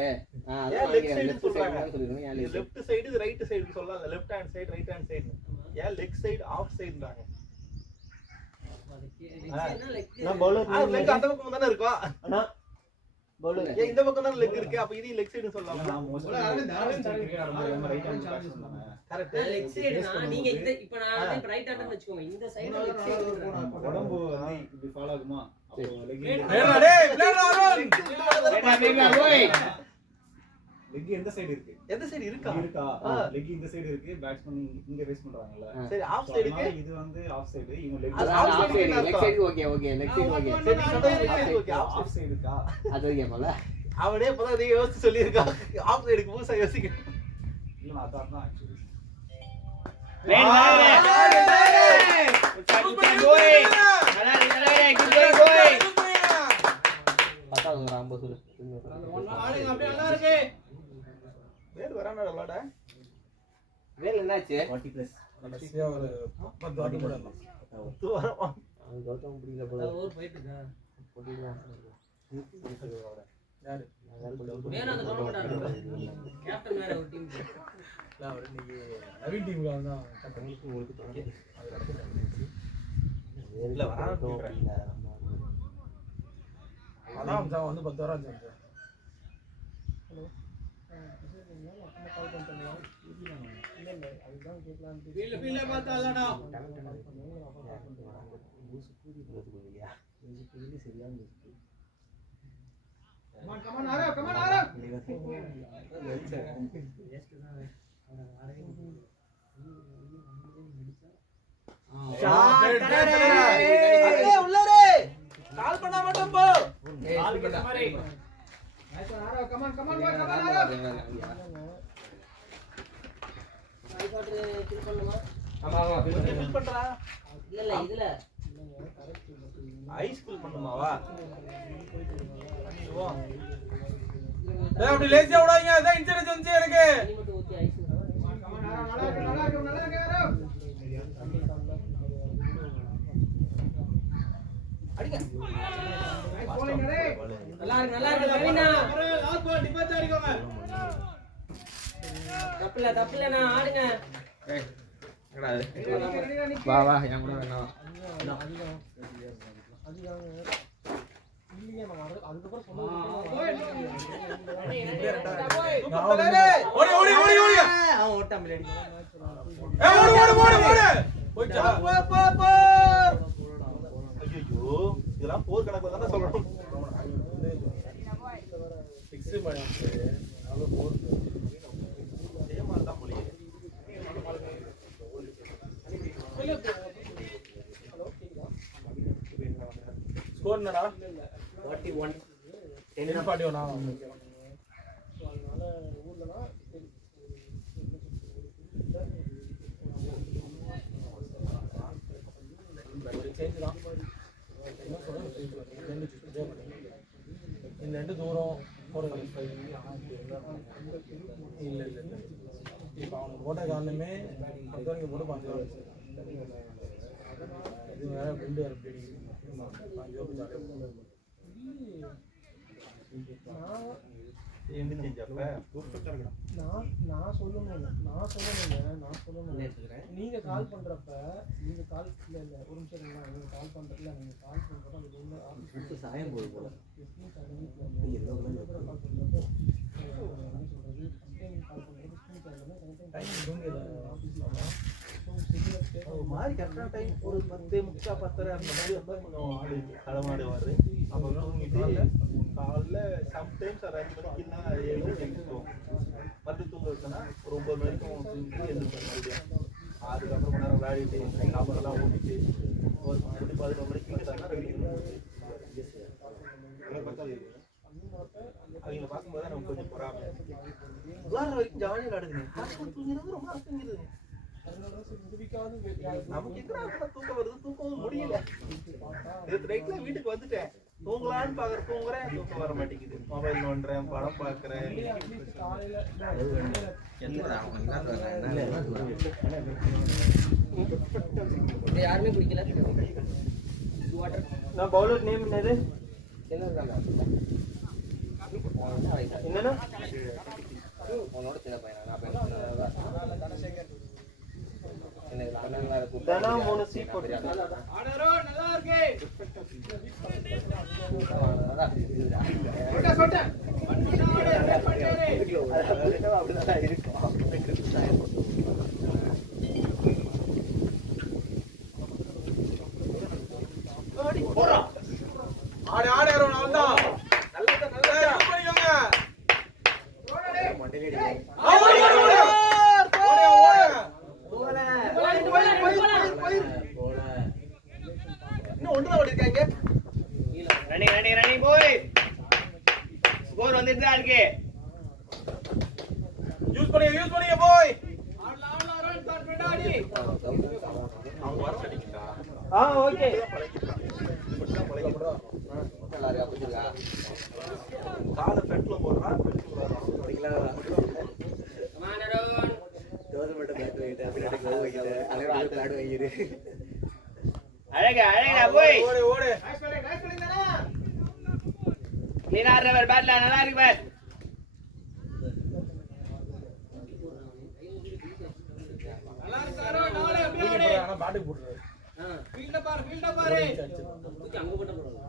ஏன் லெஃப்ட் சைடு சொல்றாங்க? சொல்லிருக்கணும். ஏன் லெஃப்ட் லெஃப்ட் சைடு இது ரைட் சைடு சொல்லலாம். Left hand side right hand side. ஏன் லெக் சைடு ஆஃப் சைடுன்றாங்க? நான் பவுலர் லெக் அந்த பக்கம் தானே இருக்கும். அண்ணா பவுலர் ஏன் இந்த பக்கம் தானே லெக் இருக்கு. அப்ப இது லெக் சைடுன்னு சொல்லலாம். கரெக்ட். லெக் சைடுனா நீங்க இந்த இப்ப நான் வந்து ரைட் ஹேண்டர்னு வெச்சுக்கோங்க. இந்த சைடு லெக் சைடு உடம்பு வந்து இப்படி ஃபாலோ ஆகுமா? அப்போ லெக் லெக் எந்த சைடு இருக்கு? எந்த சைடு இருக்கா? இருக்கா? லெக் இந்த சைடு இருக்கு. பேட்ஸ்மேன் இங்க ரேஸ் பண்றாங்கல. சரி ஆஃப் சைடுக்கு இது வந்து ஆஃப் சைடு. இவங்க லெக் அது off side. Leg side okay okay. Leg side okay. சரி சொல்றது leg side okay. Off side இருக்கா? அது கேமல. அவனே இப்பதான் அதை யோசிச்சு சொல்லியிருக்கா. ஆஃப் சைடுக்கு புதுசா யோசிக்கணும். இல்ல நான் அதான் தான் ஆக்சுவலி. பத்தாவது ஒரு 50 சொல்லு. வேறு வரானடா விளையாட. வேற என்னாச்சு? 40 பிளஸ். கடைசியா ஒரு 10 வாட்டி கூட வரலாம். 10 வரும். அது கௌதம் புரியல போல. ஓவர் போயிட்டு இருக்கா. போடிடுவான். யாரு? வேற அந்த டோர்னமெண்ட் ஆடுறாங்க. கேப்டன் வேற ஒரு டீம். இல்ல அவர் இன்னைக்கு நவீன் டீம்ல வந்தா உங்களுக்கு தோணுது. இல்ல வரானு அதான் அவன் வந்து 10 வாரம் ஆச்சு. உள்ளரே கால் பண்ணா மட்டும் போ. கால் பண்ண மாதிரி கமான் கமான் வா கமான் ஆரோ. ஃபில் பண்ணுமா? ஆமா ஆமா ஃபில் பண்றா. இல்ல இதுல ஐஸ் ஃபில் பண்ணுமாவா? டேய் அப்படி லேசியா விடாதீங்க. அதான் இன்சூரன்ஸ் வந்து எனக்கு. தண்ணி மட்டும் ஊத்தி ஐஸ் கமான் ஆரோ நல்லா இருக்கு ஆரோ. அடிங்க. நல்லா இருக்கு கவினா. Last ball defence அடிக்கோங்க. தப்பில்ல நான் ஆடுங்க. வா வா என் கூட வேணாம். ஓடி ஓடி ஓடி ஓடி. அவன் ஓட்டாம இல்ல அடி. ஓடு ஓடு ஓடு ஓடு. போய் ஜா போ. ஐயோ இதெல்லாம் போர் கணக்குல தான சொல்றோம். ஃபிக்ஸ் பண்ணிட்டு அது போர் சேமா தான் மொழி. ஸ்கோர் என்னடா? 41 10-41 ஆ. இந்த ரெண்டு தூரம் போறது இல்ல இப்ப அவனுக்கு போட்ட காரணமே அடுத்தவங்க போட்டு 5 ரூபா இது வேற பில்டு வேற பிடி 5 ரூபா நான் சொல்லணும் நீங்க கால் பண்றப்ப நீங்க கால் இல்ல ஒரு நிமிஷம் நீங்க கால் பண்றதுல நீங்க கால் பண்றப்ப அது உள்ள ஆபீஸ் சாயம் போகுது போல. ஒரு மாதிரி கரெக்டான டைம் ஒரு 10:30 அந்த மாதிரி வந்தா கொஞ்சம் ஆடு களமாடுவாரு. அப்போ தூங்கிட்டு காலைல சம்டைம்ஸ் ஒரு 5 மணிக்குன்னா 7 மணிக்கு வந்து தூங்க வச்சோன்னா ஒரு 9 மணிக்கும் தூங்கிட்டு எழுந்திருப்பேன். அதுக்கப்புறம் கொஞ்ச நேரம் விளையாடிட்டு சாப்பாடெல்லாம் ஓட்டிட்டு ஒரு 11 மணிக்கு வீட்டுக்காரனா அவங்க பார்க்கும்போது நமக்கு கொஞ்சம் பொறாமை. விளாட்ற வரைக்கும் ஜாலியாக விளையாடுதுங்க. தூங்கிறது ரொம்ப தூங்கிடுது. நமக்கு என்ன தூக்கம் வருது, தூக்கம் முடியல. நைட்ல வீட்டுக்கு வந்துட்டேன், தூங்கலான்னு பாக்குற தூங்குறேன், தூக்கம் வர மாட்டேங்குது. மொபைல் நோண்டுறேன், படம் பாக்குறேன். யாருமே குடிக்கல. நான் பவுலர் நேம் என்னது? என்னன்னா உன்னோட சின்ன பையனா நான் பையன் எனக்கு அண்ணன் வேற தனா 3 சீ போட்டு ஆடரோ நல்லா இருக்கு அப்படிதான் இருக்கும் ஆடு ஆடு அவ்வளவுதான் நல்லதா நல்லதா பண்ணிக்கோங்க இன்னும் ஒண்ணுதான் ஓடி இருக்காங்க ரன்னிங் போய் ஸ்கோர் வந்துட்டு தான் இருக்கு. யூஸ் பண்ணீங்க போய் ஓகே காலை ஃப்ரண்ட்ல போடுறா அழகா போய் ஓடு ஓடு நீனா ஆடுறவர் பேட்ல நல்லா இருக்கு பார். ஆனா பாட்டுக்கு போடுறாரு ஃபீல்ட பாரு அங்க போட்ட போறோம்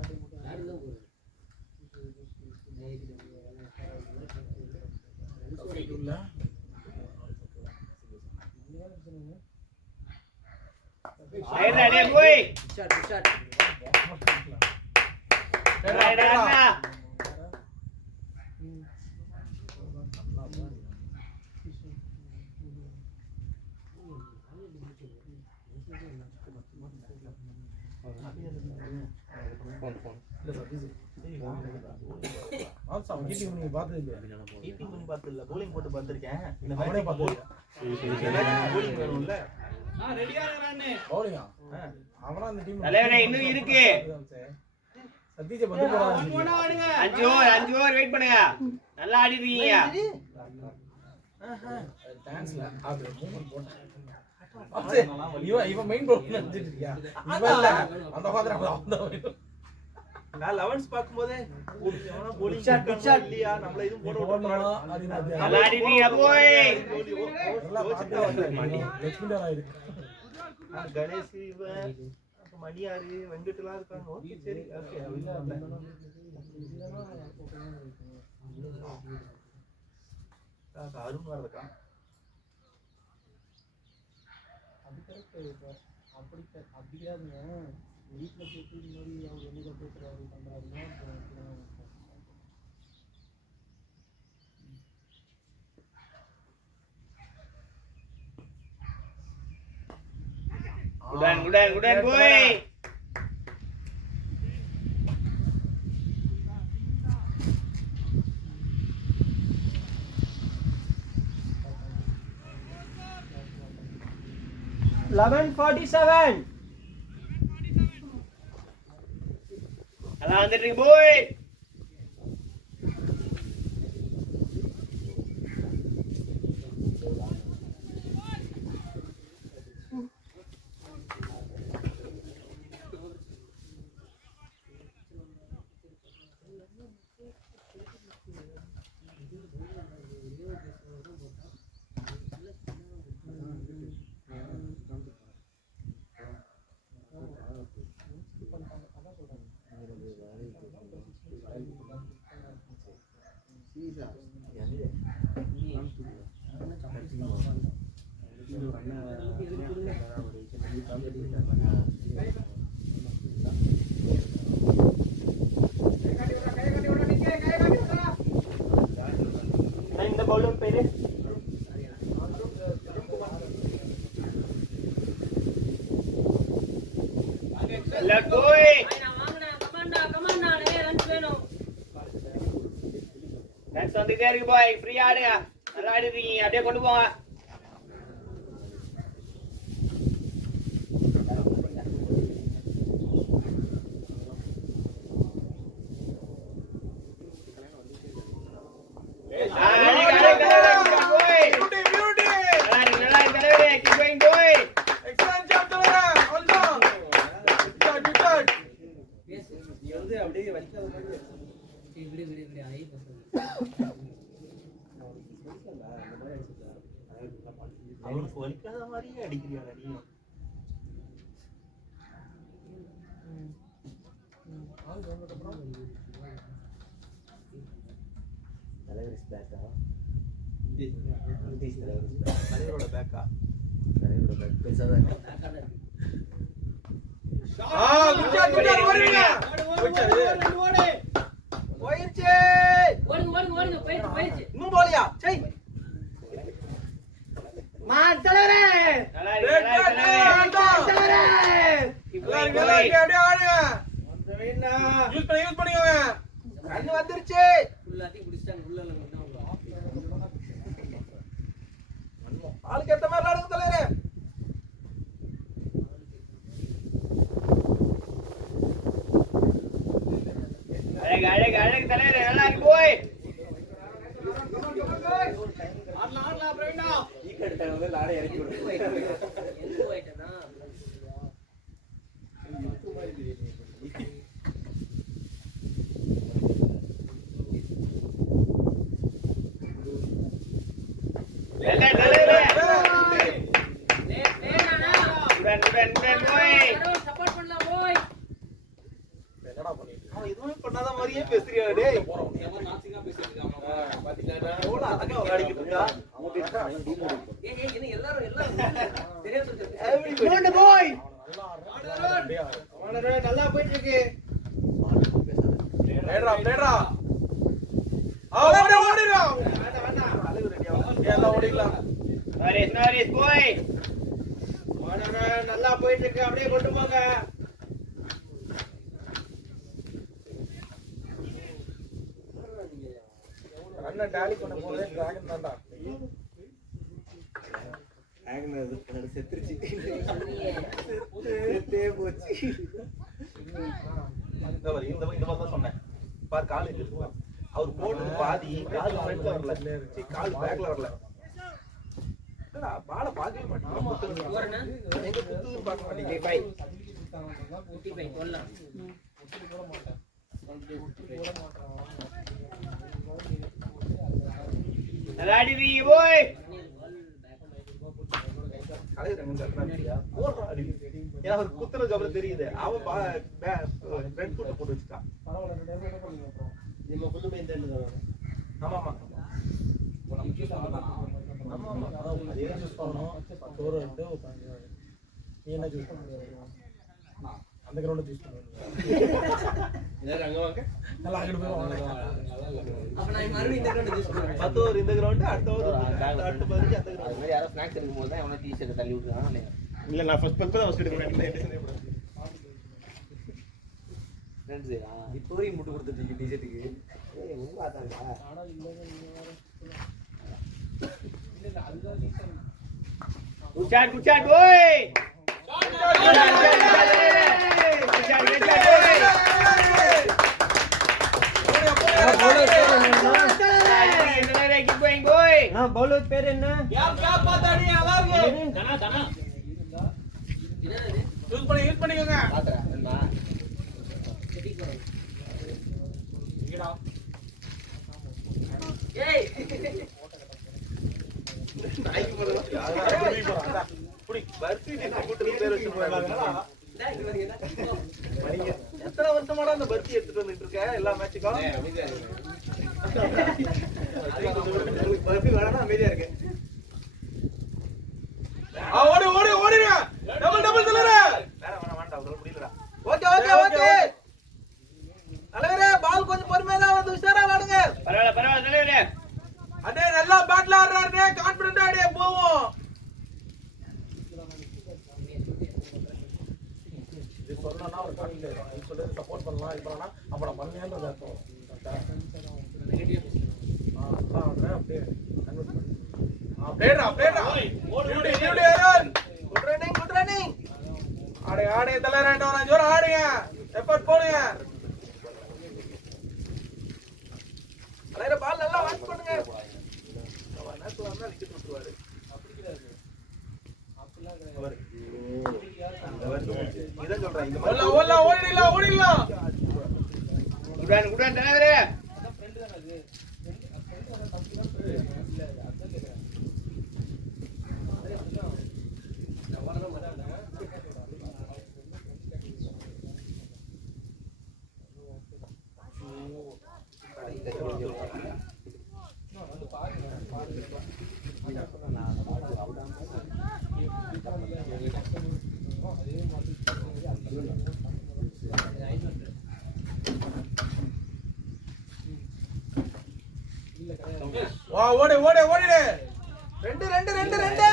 ஐடா போய் ஷாட் ஐடா கீப்பிங் பண்ணி பார்த்தது கீப்பிங் பண்ணி பார்த்ததில்ல bowling போட்டு பார்த்திருக்கேன் இந்த அவனே மாதிரி bowling வேணும்ல பவுலிங்கா அவனா அந்த டீம் தலைவரே இன்னும் இருக்கு. சதீஷ் வந்து போறாங்க 5 ஓவர் வெயிட் பண்ணுங்க. நல்லா ஆடி இருக்கீங்க. டான்ஸ்ல அது மூவ்மென்ட் போட்டான் இவன் மெயின் பவுலர் நினைச்சிட்டு இருக்கியா இவன் இல்ல அந்த மாதிரி அந்த நான் 11s பாக்கும்போதே bowling ஷாட் இல்லையா நம்மள இதுவும் போட விடணும் நல்லா ஆடி இருக்கீங்க போய். கணேஷ் இவன் மணியாரு வெங்கட்லாம் இருக்காங்க ஓகே சரி ஓகே அருண் வரதுக்கா அது கரெக்ட் அப்படி கிடையாதுங்க வீட்டில் போட்டு முன்னாடி அவர் என்ன பேசுறாரு பண்றாருன்னா குடன் போய். நல்லா வந்துட்டு போய். இந்த பவுலர் பேரு லெஃப்ட் போய். கமாண்டா நிறைய ரன்ஸ் வேணும். ரன்ஸ் வந்துட்டே இருக்கு போய். ஃப்ரீயா ஆடுங்க. நல்லா ஆடி இருக்கீங்க. அப்படியே கொண்டு போங்க. அப்படியே வலிக்காத மாதிரி விடு ஐ அவனுக்கு வலிக்காத மாதிரியே அடிக்கிறியாடா நீ. தலைவரோட பேக்கா போயிருச்சு. ஓடுங்க ஓடுங்க ஓடுங்க போயிடுச்சு போயிடுச்சு. இன்னும் போலியா? சரி தலைவரே கண்ணு வந்துருச்சு. ஆளுக்கு ஏத்த மாதிரி ஆடுங்க தலைவரே. அழகு அழகு தலைவரே நல்லா இருக்கு போய். சப்போர்ட் பண்ணலாம் போய். அவன் எதுவுமே பண்ணாத மாதிரியே பேசுறியா டேய்? எவ்வளவு அழகா விளையாடிக்கிட்டு இருக்கா. நல்லா போயிட்டு இருக்கு. நல்லா போயிட்டு இருக்கு, அப்படியே கொண்டு போங்க. அண்ணன் டாலி பண்ண போதே டிராகன் தான்டா. செத்துருச்சு. செத்தே போச்சு. இந்த மாதிரி தான் சொன்னேன். பாரு கால் இருக்கு. அவர் போட்டது பாதி கால் ஃப்ரண்ட்ல வரல. சரி கால் பேக்ல வரல. என்னடா பால பாக்கவே மாட்டீங்க. எங்க குத்துது பார்க்க மாட்டீங்க. பை. Ooty by கொல்லாம். நல்லாடி நீ போய். ஏன்னா அவர் குத்துறதுக்கு அப்புறம் தெரியுது. அவன் ஃப்ரண்ட் ஃபுட் போட்டு வச்சுட்டான். ஆமா ஆமா அந்த கிரௌண்ட் சூஸ் பண்ணுவாங்க. அடுத்த ஓவர் இந்த கிரவுண்ட், அடுத்த ஓவர் அடுத்த பதினஞ்சு அந்த கிரவுண்ட். யாரோ ஸ்நாக்ஸ் எடுக்கும் போது தான் எவனோ டீ-ஷர்ட் தள்ளி விட்டுருக்கான். இல்ல நான் ஃபர்ஸ்ட் தான் எடுக்கிறேன். இப்போ வரைக்கும் முட்டு கொடுத்துட்டு டீ-ஷர்ட்டுக்கு பார்த்தாங்களா? குச்சாட் குச்சாட் போய். பவுலர் பேர் என்ன? யூஸ் பண்ணிக்கோங்க. எத்தனை வருஷமாடா அந்த பர்த்தி எடுத்துட்டு வந்துட்டு இருக்க எல்லா மேட்சுக்கும்? பர்த்தி வேணா அமைதியா இருக்கு. ஓடி ஓடி ஓடிங்க. டபுள் டபுள் தலைவரே. வேணாம் அதெல்லாம் முடியலடா. ஓகே ஓகே ஓகே தலைவரே, பால் கொஞ்சம் பொறுமையா தான் வந்து உஷாரா விளையாடுங்க. பரவாயில்ல பரவாயில்ல தலைவரே. அண்ணே நல்லா பேட்ல ஆடுறாருனே, கான்ஃபிடென்ட்டா ஆடியே போவோம். இது சொன்னா ஒரு கான்ஃபிடென்ட். இது சொல்றது சப்போர்ட் பண்ணலாம். இப்பனா அப்பட பண்ணேன்றது அர்த்தம். அப்படியே கன்வெர்ட் பண்ணு. பிளேடா டியூட்டி ஏரன். Good running. ஆடு தலைவரே, டோனா ஜோர ஆடுங்க. எஃபோர்ட் போடுங்க. தலைவரே பால் நல்லா வாட்ச் பண்ணுங்க. அவர் நேத்து வந்தா விக்கெட் விட்டுருவாரு. அப்படி கிடையாது. இதான் சொல்றேன். இந்த மாதிரி ஓடிடலாம். குடான் தலைவரே. வா ஓடு ஓடு ஓடிடு. 2 2 2 2.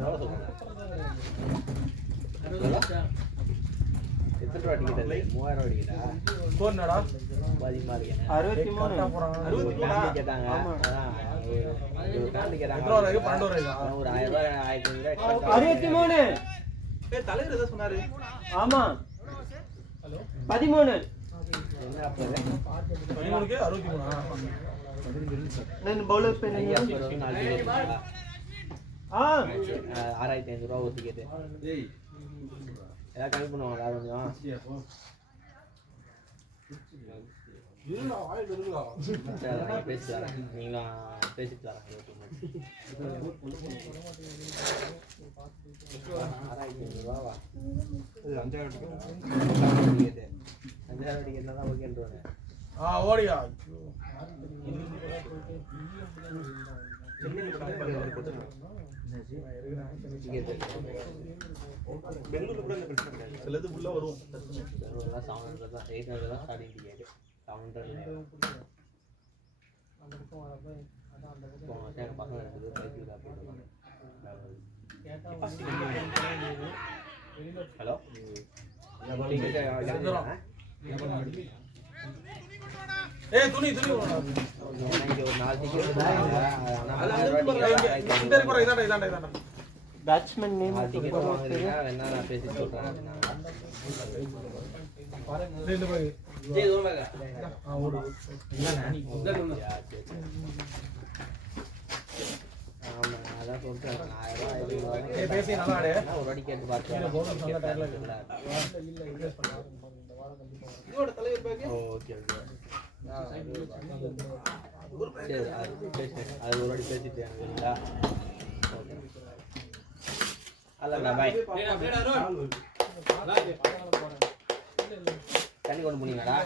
எவ்வளோ சொல்லுங்க? எத்தனை ரூபா டிக்கெட் அது? 3000 ரூபா டிக்கெட்டா? ஸ்கோர் என்னடா? அதிகமாக இருக்கேன். 63. 63 கேட்டாங்க. அதான் ஒரு காண்டு கேட்டாங்க. எத்தனை ரூபாய்க்கு? 12 ரூபாய்க்கா? ஒரு 1000 ரூபா 1500 எக்ஸ்ட்ரா. 63. தலைவர் ஏதோ சொன்னாரு. ஆமா 13. என்ன அப்போ 13க்கு 63. நான் பவுலர் பேர் ஐயா என்ன? அப்புறம் 4 டிக்கெட் 6500 ரூபா ஒரு டிக்கெட்டு. ஏதாவது கம்மி பண்ணுவாங்களா கொஞ்சம்? சரி, நான் பேசி வரேன். நீங்களும் பேசிட்டு வரேன். 6500 ரூபாவா? 5000 டிக்கெட். 5000 டிக்கெட்னா தான் ஓகேன்றாங்க. ஓடியா. பெங்களூர்ல கூட இந்த பிரச்சனை கிடையாது. சிலது உள்ள வரும். பெங்களூர்லாம் 700 தான் 800 தான் ஸ்டார்டிங் டிக்கெட். 700 எங்கள் பசங்க 2 பேர் பைக்கில் போயிட்டு ஹலோ டிக்கெட் ஏய் துணி துணி இங்கே ஒரு 4 டிக்கெட் இதாண்டா பேட்ஸ்மேன் நேம் டிக்கெட் வாங்குறீங்க வேணா நான் பேசி சொல்கிறேன். ஆமாம் அதான் சொல்லிட்டேன். 1000 ரூபா பேசி நல்லா ஆடு. ஒரு வாட்டி கேட்டு பார்த்தேன். இதோட தலைவர் பேக். ஓகே ஓகே சரி அது பேசுகிறேன். அது ஒரு வாட்டி பேசிட்டேன் இல்லைங்களா? ஓகே அல்ல பாய் தண்ணி கொண்டு போனீங்களாடா?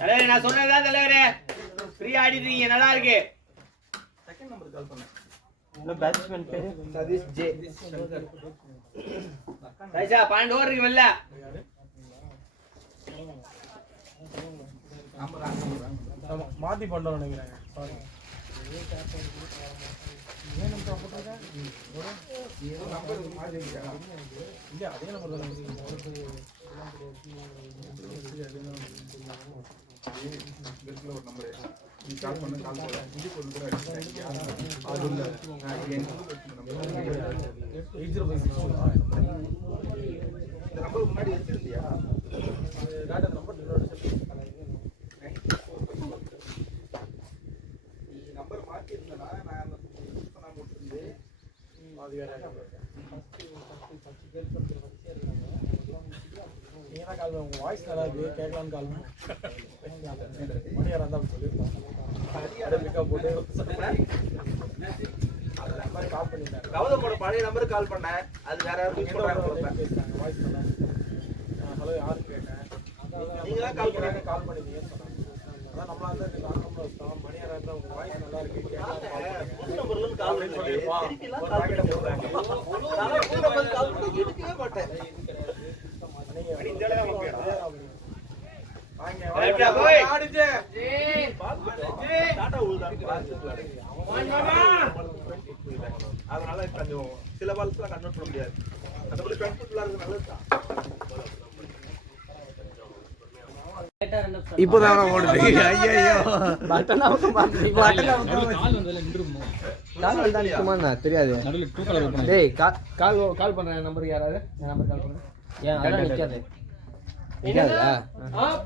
தலைவரே நான் சொன்னதுதான் தலைவரே. ஃப்ரீயா ஆடிட்டீங்க நல்லா இருக்கு. செகண்ட் நம்பர் கால் பண்ணேன். இல்ல பேட்ஸ்மேன் பேர் சதீஷ் ஜே. ரைசா 12 ஓவர் இருக்கு வெல்ல. மாத்தி பண்ணோம் நினைக்கிறேன். சாரி. நம்பர் மாத்திட்டீங்க. இல்ல அதே நம்பர் தான். இதுல ஒரு நம்பர் நீ கால் பண்ண கால் போல இது கொண்டு அது இல்ல இந்த நம்பர் முன்னாடி வச்சிருந்தியா? காட்ட நம்பர் நம்பர் மாத்தி இருந்தேனா நான் யூஸ் பண்ணாம விட்டுருந்து அது வேற நம்பர். நீங்க கால் உங்க வாய்ஸ் நல்லா இருக்கு கேட்கலான்னு கால் மணியார் இருந்தா சொல்லிருக்கோம். பிக்கப் போட்டு கால் பண்ணிட்டேன். கௌதமோட பழைய நம்பருக்கு கால் பண்ணேன். அது வேற யாரும் யூஸ் பண்றாங்க போறேன். வாய்ஸ் நல்லா ஹலோ யாரு கேட்டேன். நீங்க தான் கால் பண்ணீங்க. கால் பண்ணிட்டீங்கன்னு சொன்னாங்க. அதான் நம்மளா இருந்தா நான் நம்பர் வச்சோம். மணியார் இருந்தா உங்க வாய்ஸ் நல்லா இருக்கு கேட்கலாம் புது நம்பர்ல இருந்து கால் அப்படின்னு சொல்லிருப்பான். திருப்பிலாம் ஒரு கால் பாக்கெட்டை போடுறாங்க. நான் புது நம்பருக்கு கால் பண்ணி எடுக்கவே மாட்டேன். அதனால கொஞ்சம் சில பால்ஸ்லாம் கன்வெர்ட் பண்ண முடியாது. மற்றபடி கன்ஃபர்ட்ல இருக்கு நல்லதுதான். இப்போதான் ஓடுது. ஐயோ பட்டன் தெரியாது. டேய் கால் பண்றேன் நம்பருக்கு யாராவது என் நம்பர் கால் பண்ணுங்க. ஏன் அதெல்லாம் நிக்காது. நிக்காதா?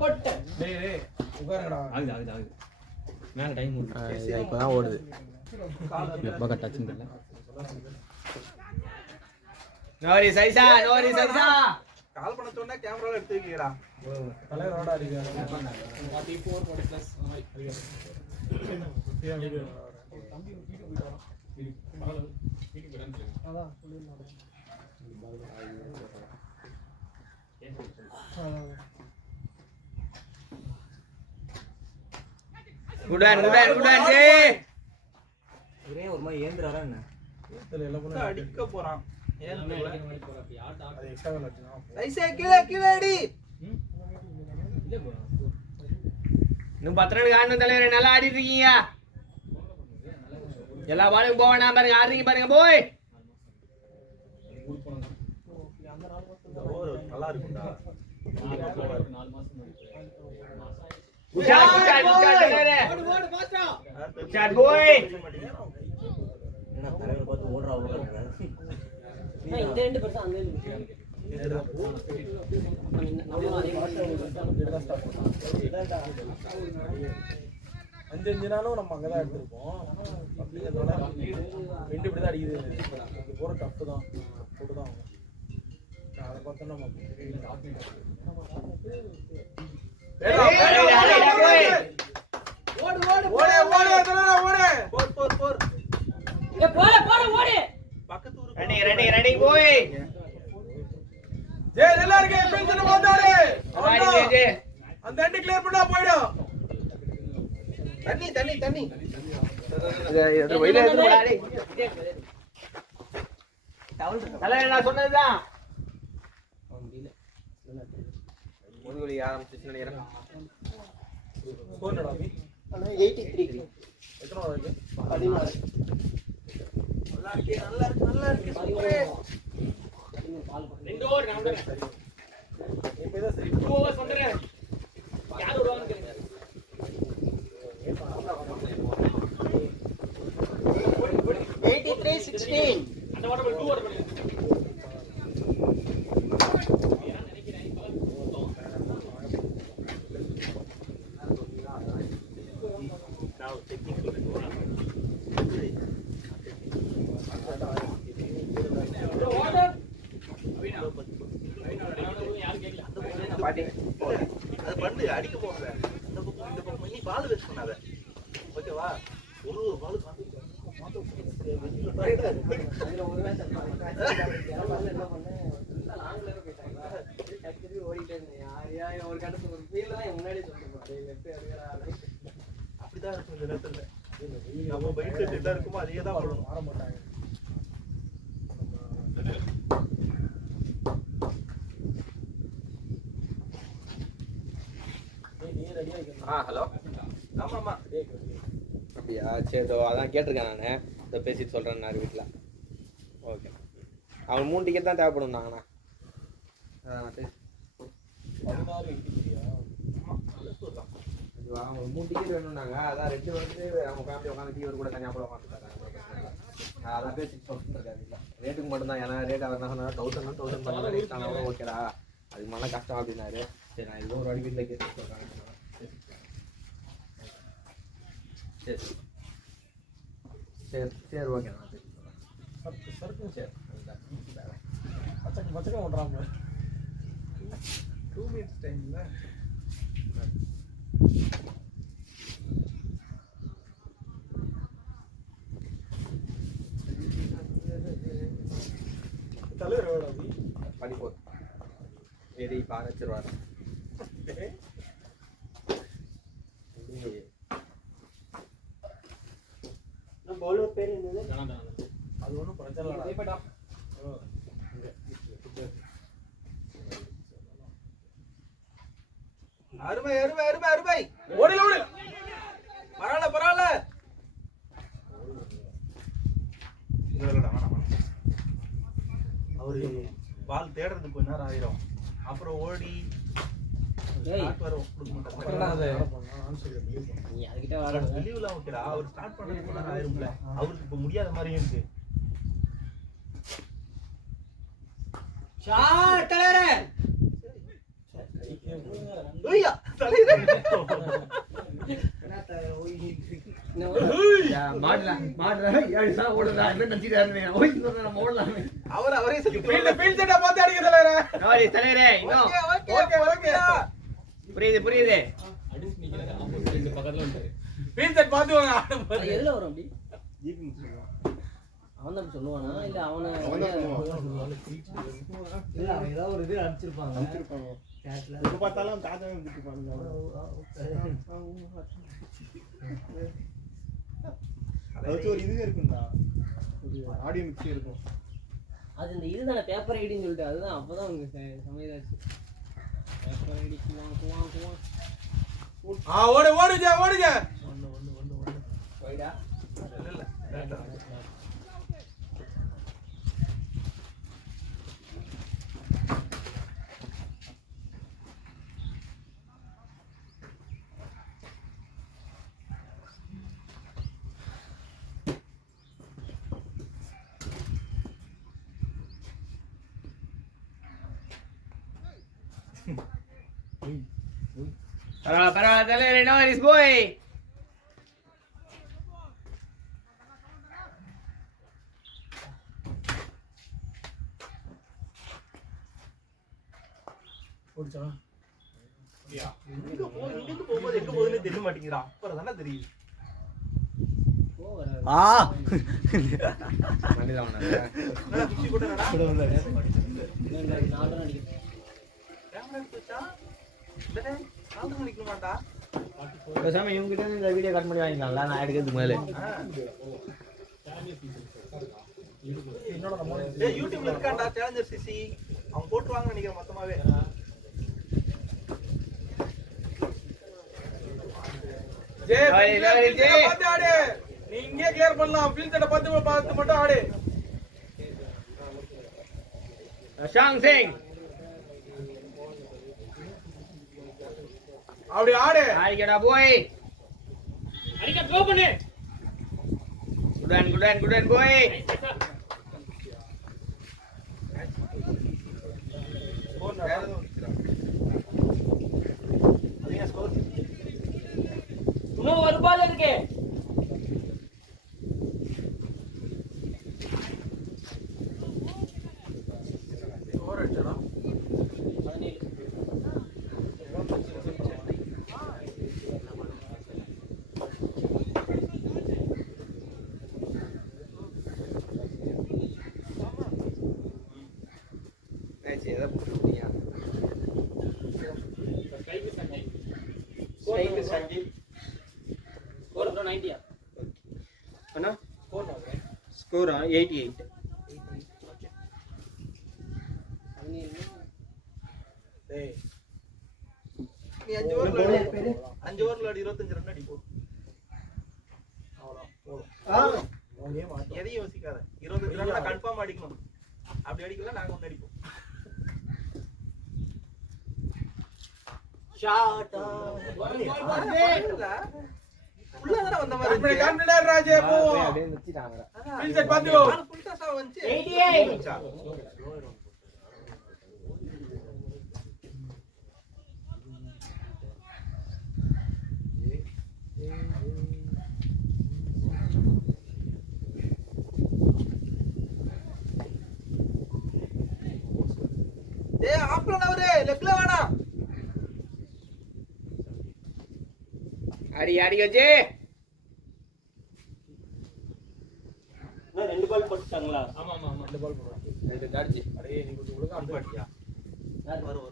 போட்டேன். டேய் டேய் உட்காருங்கடா. ஆகுது மேல டைம் இப்போதான் ஓடுது. எப்போ கட்டாச்சுன்னு தெரியல. நோரி சைசா கால் பண்ண சொன்னா கேமரால எடுத்து வைக்கீங்கடா. தலைவரோட அடிக்கிறாங்க. 44 40+ தம்பி வீட்டுக்கு போயிட்டான். அதான் சொல்லிருந்தாங்க. குடான் இதுல எல்லாம் அடிக்க போறான். அது எக்ஸ்ட்ரா லட்சம் ஐசே கீழே கீழே அடி. இன்னும் 10 ரன் ஆடணும் தலைவரே, நல்லா ஆடிட்டு இருக்கீங்க. எல்லா பாலும் போக வேணாம் பாருங்க, ஆடுறீங்க பாருங்க போய். நல்லா இருக்கும்டா. உஷார் உஷார் உஷார் தலைவரே. உஷார் போய். என்ன தலைவர் பார்த்து ஓடுறா ஓடுறாங்க. இந்த ரெண்டு பெருசா அந்த அஞ்சு நாளும் நம்ம அங்கதான் எடுத்திருப்போம். அப்படிங்கிறதுனால ரெண்டு இப்படிதான் அடிக்குது. இது போற டப்பு தான் போட்டுதான் ஆகும். அதை பார்த்தா நம்ம ஓடு ஓடு ஓடு ஓடு. போர் போர். ஏ போட போட ஓடு. பக்கத்து ஊருக்கு ரெடி ரெடி ரெடி போய். ஜெய் நல்லா இருக்கு. ஃபீல்ட் வந்தாரு. ஆடி ஜெய். அந்த எண்ட் கிளியர் பண்ணா போய்டும். தண்ணி தண்ணி தண்ணி. இது வெளிய எடுத்து போடா டேய். தலைவரே நான் சொன்னதுதான். முதுகுலி ஆரம்பிச்சிச்சு நினைக்கிறேன். போனடா மீ. 83 எத்தனை ஓவர் இருக்கு? 14 நல்லா இருக்கு நல்லா இருக்கு நல்லா இருக்கு. ரெண்டு ஓவர் நான் வந்துறேன். இப்போ இதான் சரி. 2 ஓவர்ஸ் வந்துறேன். யார் வருவாங்க கேளுங்க. 83-16 அந்த ஓவர் 2 ஓவர் பண்ணி. அது பண்ணு அடிக்க போங்க. அந்த பக்கம் இந்த பக்கம் நீ பால் வேஸ்ட் பண்ணாத. ஓகேவா? ஒரு பால் அப்படிதான் இருக்கும் இந்த நேரத்துல. நம்ம பைக் செட் என்ன இருக்குமோ அதே தான் வரணும். மாற மாட்டாங்க. ஹலோ. ஆமா ஆமா. அப்படியா சரி அதான் கேட்டிருக்கேன் நான். இதை பேசிட்டு சொல்கிறேன் நான் வீட்டில். ஓகே அவன் 3 டிக்கெட் தான் தேவைப்படும் நாங்கண்ணா. 3 டிக்கெட் வேணும்னாங்க. அதான் 2 வந்து அவங்க ஃபேமிலி உட்காந்து டிவி கூட தனியாக கூட உட்காந்துட்டாங்க. அதான் பேசிட்டு சொல்லிட்டு வீட்டில். ரேட்டுக்கு மட்டும்தான். ஏன்னா ரேட் அவர் என்ன சொன்னாங்க 1000 பண்ணாலும் ரேட் ஆனால் ஓகேடா அதுக்கு மேலே கஷ்டம் அப்படின்னாரு. சரி நான் இதுவும் ஒரு வாடி வீட்டில் கேட்டு சொல்கிறாங்க. சரி சரி சரி ஓகே நான் சருக்கு சரி பச்சை ஓடுறாங்க. 2 minutes டைம்ல தலைவர் எவ்வளோ அப்படி? படிப்போம் ரெடி பாரச்சிருவாரு. பவுலர் பேர் என்னது? அது ஒன்றும் பிரச்சனை இல்லை. அருமை அருமை அருமை அருமை. ஓடி ஓடி. பரவாயில்ல பரவாயில்ல. அவரு பால் தேடுறதுக்கு கொஞ்ச நேரம் ஆயிரும். அப்புறம் ஓடி ஸ்டார்ட் வர கொடுக்க மாட்டாங்க. நீ அதுகிட்ட வர லீவ்லாம் ஓகேடா. அவர் ஸ்டார்ட் பண்றதுக்கு கொஞ்ச நேரம் ஆயிரும்ல. அவருக்கு இப்ப முடியாத மாதிரியும் இருக்கு. ஷாட் தலைவரே. ஐயா தலைவரே. அவர் அவரே ஃபீல்ட் செட்டை பார்த்து அடிக்க தலைவரே. தலைவரே இன்னும் ஓகே ஓகே. புரியுது புரியுது. ஃபீல்ட் செட் பார்த்து வாங்க. எதுல வரும் அப்படி? அவன் தான் சொல்லுவானா இல்ல அவனை இல்ல அவன் ஏதாவது ஒரு இது அடிச்சிருப்பாங்க. எப்ப பார்த்தாலும் தாத்தாவே வந்துட்டு பாருங்க. அது ஒரு இது இருக்கும்டா. ஒரு ஆடியோ மிக்ஸ் இருக்கும். அது இந்த இதுதானே பேப்பர் ஐடின்னு சொல்லிட்டு அதுதான் அப்பதான் உங்களுக்கு சமையலாச்சு பேப்பர் ஐடி குவான் ஓடுங்க போயிடா இல்ல பரவாயில்ல தலைவரே, no worries, boy. இங்க போகும்போது எங்க போகுதுன்னு தெரிய மாட்டேங்குதுடா. அப்புறம் தானே தெரியுது. என்னடா குச்சி போட்டனடா? கேமரா எடுத்து வச்சா? டேய், நாலு மணிக்கு நிக்கணுமாடா? பேசாம இவங்க கிட்ட இந்த வீடியோ கட் பண்ணி வாங்கிக்கலாம்ல நான் எடுக்கிறதுக்கு மேலே டேய், யூடியூப்ல இருக்கான்டா சேலஞ்சர் சிசி. அவன் போட்டுருவாங்கன்னு நினைக்கிறேன் மொத்தமாவே. பார்த்து ஆடு. நீ இங்கே கிளியர் பண்ணலாம். ஃபீல்ட் செட்ட பார்த்து மட்டும் ஆடு. ஷாங் சிங் அப்படி ஆடு. ஆடிக்கடா போய். அடிக்க த்ரோ பண்ணு. குடன் போய். இன்னும் ஒரு பால் இருக்கு. ஸ்கோர் 88. டேய், நீ 5 ஓவர்ல 25 ரன் அடிப்போம். அவ்வளவுதான் போதும். எதையும் யோசிக்காத. 25 ரன் கன்ஃபார்ம் அடிக்கணும். அப்படி அடிக்கல நாங்க ஒண்ணு அடிப்போம். ஷாட் உள்ளாதடா வந்த மாதிரி கான்ஃபிடன்ட் ராஜே போவோம். அப்படியே நிறுத்திட்டாங்க ஃபீல்ட் செட் பார்த்து. ஃபுல் டாஸா வந்து 88. டேய், ஆப்ல அவரே லெஃப்ட்ல வேணா. அடி வச்சு. நான் 2 பால் போட்டுட்டாங்களா? ஆமா ஆமா ஆமா 2 பால் போடுறான். 2 கார்டு அடே நீ கொஞ்சம் ஒழுங்கா அனுப்பி அடியா. வரும்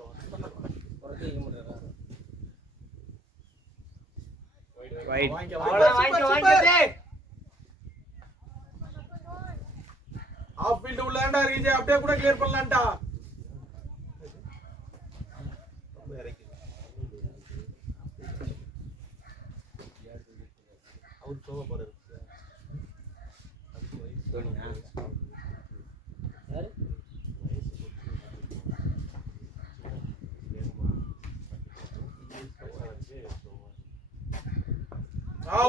புறத்து வைக்க முடியாதா வைட். வாங்கிக்க. ஆஃப் ஃபீல்ட் உள்ளாண்டா ரீஜே அப்படியே கூட கிளியர் பண்ணலாம்டா. அவர் சோக போறாரு. தோனியா யாரு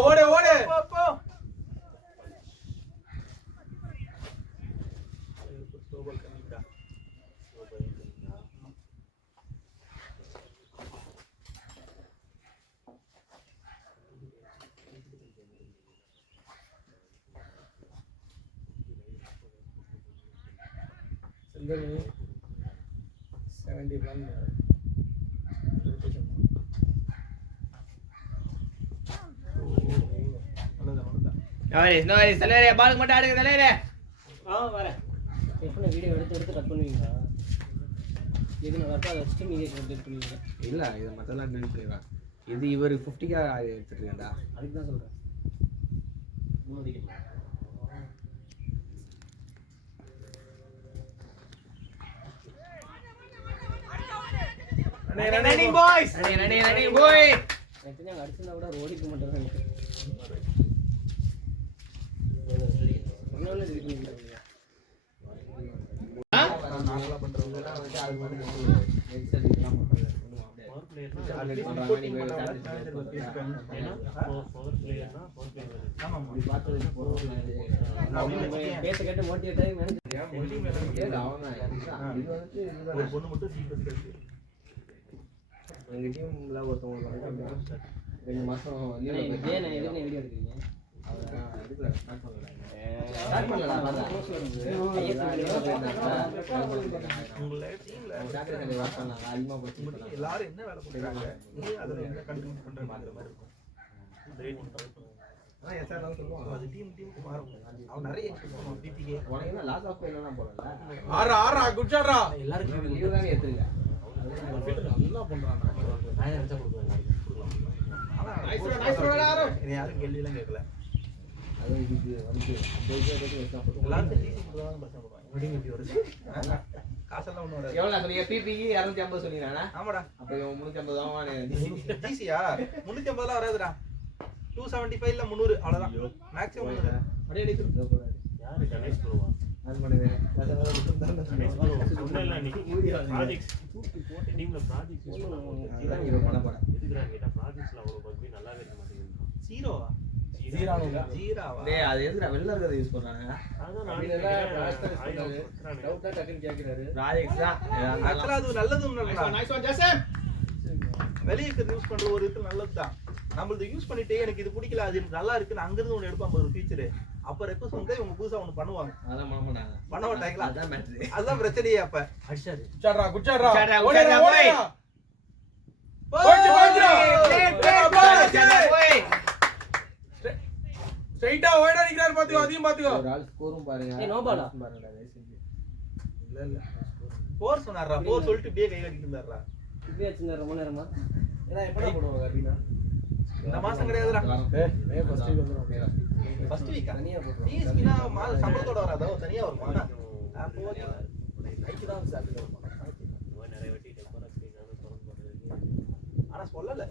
ஓடு போ. சோபல் கண்ணிடா. செல்வனி 71 No worries, தலைவரே பாலுக்கு மட்டும் ஆடுங்க தலைவரே. வரேன். எப்போ வீடியோ எடுத்து கட் பண்ணுவீங்களா எது நல்லா இருக்கோ அதை வச்சுட்டு மீடியா கட் பண்ணுவீங்க இல்லை இது மற்றெல்லாம் டெலிட் பண்ணிடுவேன். இது இவர் 50க்காக எடுத்துருக்கேன்டா. அதுக்கு தான் சொல்கிறேன் 3 அடிக்கணும் ரன்னிங் பாய்ஸ் ரன்னிங் பாய் அங்க அடிச்சிருந்தா கூட ஓடிக்க மாட்டேன் நாங்களா பண்றவங்க பேச கேட்டு மோட்டிவேட் ஆகி ஒரு பொண்ணு மட்டும் எங்க டீம்ல ஒருத்தவங்க 2 மாசம் வீடியோ எடுக்கிறீங்க எல்லாரும் என்ன வேலை பண்றாங்க அதுல என்ன கண்டினியூ பண்ற மாதிரி இருக்கும் அது டீமுக்கு மாறும் அவன் நிறைய பிபிகே லாஸ் ஆஃப் எல்லாம் போடல ஆறா ஆறா குட் ஷாட்ரா எல்லாரும் லீவ் தானே ஏத்துங்க நல்லா பண்றான் நான் நினைச்சா கொடுக்கலாம் யாரும் கேள்வி எல்லாம் கேட்கல அது இதுக்கு வந்து எல்லாரும் டிசி கொடுத்தாலும் பிரச்சனை பண்ணுவாங்க முடியும் இப்படி வருது காசெல்லாம் ஒன்றும் வராது எவ்வளோ சொன்னீங்க பிபிக்கு 250 சொன்னீங்கண்ணா ஆமாடா அப்போ 350 தான் டிசியா 350 வராதுடா 275 ல 300 அவ்வளவுதான் மேக்ஸிமம் 300 அப்படியே அடிக்குது யாரு கணேஷ் ப்ரோவா நான் பண்ணுவேன் கணேஷ் ப்ரோ சொன்னேன்ல நீ ப்ராஜெக்ட்ஸ் டீம்ல ப்ராஜெக்ட்ஸ் எதுக்குறாங்க கேட்டா ப்ராஜெக்ட்ஸ்ல அவ்வளவு பக்வி நல்லாவே இருக்க மாட்டேங்குது ஜீரோவா ஜீராவா டேய் அது எதுடா வெள்ள இருக்கத யூஸ் பண்றாங்க அதான் டவுட்டா டக்குன்னு கேக்குறாரு ப்ராஜெக்ட்ஸ் தான் ஆக்சுவலா அது நல்லதும் நல்லதா வெளியே யூஸ் பண்ற ஒரு இது நல்லதுதான் நம்மளது யூஸ் பண்ணிட்டு எனக்கு இது பிடிக்கல அது நல்லா இருக்குன்னு அங்க இருந்து ஒன்னு எடுப்பாங்க ஒரு ஃபீச்சர் அப்ப ரெக்வெஸ்ட் வந்து இவங்க புதுசா ஒன்னு பண்ணுவாங்க அதான் மாமாடாங்க பண்ண மாட்டாங்களா அதான் மேட்ரு அதுதான் பிரச்சனையே அப்ப அடிச்சாரு குட்ஷாட்ரா குட்ஷாட்ரா போய் ஸ்ட்ரைட்டா ஓட நிக்கிறாரு பாத்துக்கோ அதையும் பாத்துக்கோ ஒரு ஆள் ஸ்கோரும் பாருங்க ஏய், no ball ஆ? பாருங்கடா தயவு செஞ்சு இல்ல ஃபோர் சொன்னாரா ஃபோர் சொல்லிட்டு இப்படியே கை கட்டிட்டு இருந்தாரா இப்படியே வச்சிருந்தா ரொம்ப நேரமா ஏன்னா எப்படா போடுவாங்க அப்படினா இந்த மாசம் கிடையாதுடா ஏய் ஃபர்ஸ்ட் வீக் வந்துரும் ஃபர்ஸ்ட் வீக் தனியா போடுவாங்க டிஎஸ்பினா சம்பளத்தோட வராதோ தனியா வருமா அப்போ ஐக்கு தான் சாப்பிட்டு வருமா நிறைய வாட்டி டெம்பரா ஸ்கிரீன் ஆன திறந்து போடுறது ஆனா சொல்லல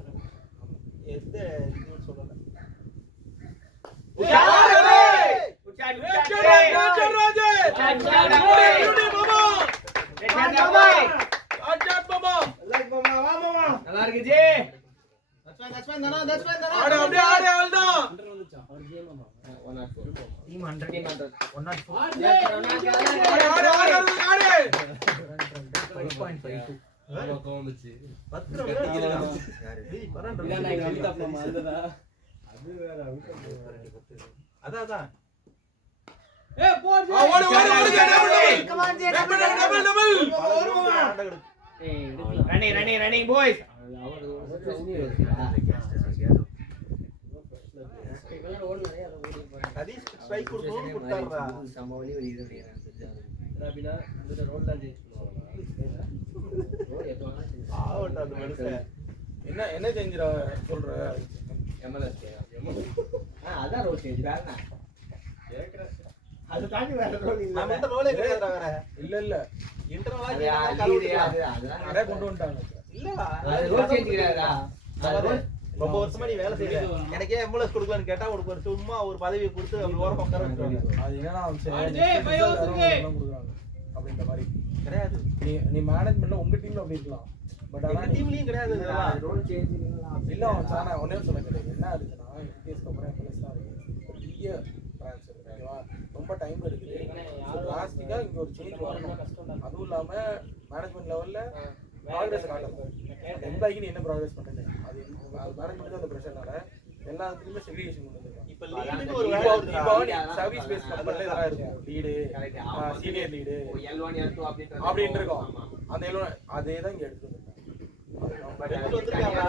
எந்த இதுன்னு சொல்லல நல்லா இருக்கு ஜி ஆடு அப்படியே ஆடு அவ்வளவுதான் அவர் கேமாமா 104 டீம் 100 104 ஆடு ஆடு ஆடு ஆடு 5.52 கோவம் வந்துச்சு 10 ரன் அடிக்கிறான் டேய் பரன் இல்ல நான் இங்க அவுட் அதுதா அது வேற அதான் ஓடு ஓடு ஓடு டபுள் டபுள் ஏய் ரன்னிங் பாய்ஸ் அவர் உனி வச்சியா இவங்க ஓடு நிறைய ஓடி போறாங்க சதீஷ் ஸ்ட்ரைக் கொடுக்கணும் கொடுத்தாருடா சமவலி ஒரு இது நினைக்கிறேன் செஞ்சாரு ரபினா இந்த ரோல் தான் ஜெயிச்சுடுவாங்க ரோல் எத்தவனா செஞ்சு ஆவட்ட அந்த மனுஷன் என்ன செஞ்சிரா சொல்ற MLS அதான் ரோல் செஞ்சு வேற அது தாண்டி வேற ரோல் இல்ல நம்ம இந்த ரோலே கிடையாதுடா வேற இல்ல இன்டர்னலா நிறைய கொண்டு வந்துட்டாங்க இல்லடா அது ரோல் செஞ்சு கிடையாதா ரொம்ப வருஷமா நீ வேலை செய்யற எனக்கே எம்எல்எஸ் கொடுக்கலான்னு கேட்டா உனக்கு ஒரு சும்மா ஒரு பதவியை கொடுத்து அப்படி ஓரம் உட்கார வச்சிருவாங்க அது என்னன்னா அப்படின்ற மாதிரி கிடையாது நீ மேனேஜ்மெண்ட்ல உங்க டீம்ல அப்படி இருக்கலாம் பட் ஆனா எங்க டீம்லயும் கிடையாது இதெல்லாம். ரோல் சேஞ்ச் இல்ல அவன் சானா ஒன்னே சொல்ல கிடையாது என்ன ஆச்சுன்னா இன்கேஸ்க்கு அப்புறம் எம்எல்எஸ் தான் இருக்கு பெரிய ட்ரான்ஸ்ஃபர் ஓகேவா ரொம்ப டைம் இருக்குது லாஸ்டிக்கா இங்க ஒரு சேஞ்ச் வரணும் அதுவும் இல்லாம மேனேஜ்மெண்ட் லெவல்ல ப்ராக்ரஸ் காட்டணும் எம்ப்ளாய்க்கு நீ என்ன ப்ராக்ரஸ் பண்ணுங்க அது மேனேஜ்மெண்ட் அந்த ப்ரெஷர்னால எல்லாத்துலயுமே செக்ரிகேஷன் கொண்டு வந்திருக்காங்க இப்ப லீடுன்னு ஒரு வேலை வருதுடா. சர்வீஸ் பேஸ் கம்பெனில இதெல்லாம் இருக்கும் lead senior lead L1 L2 அப்படின்றது அப்படின்னு இருக்கும் அந்த அதே தான் இங்க எடுத்து வந்திருக்காங்க எடுத்துட்டு வந்திருக்காங்க.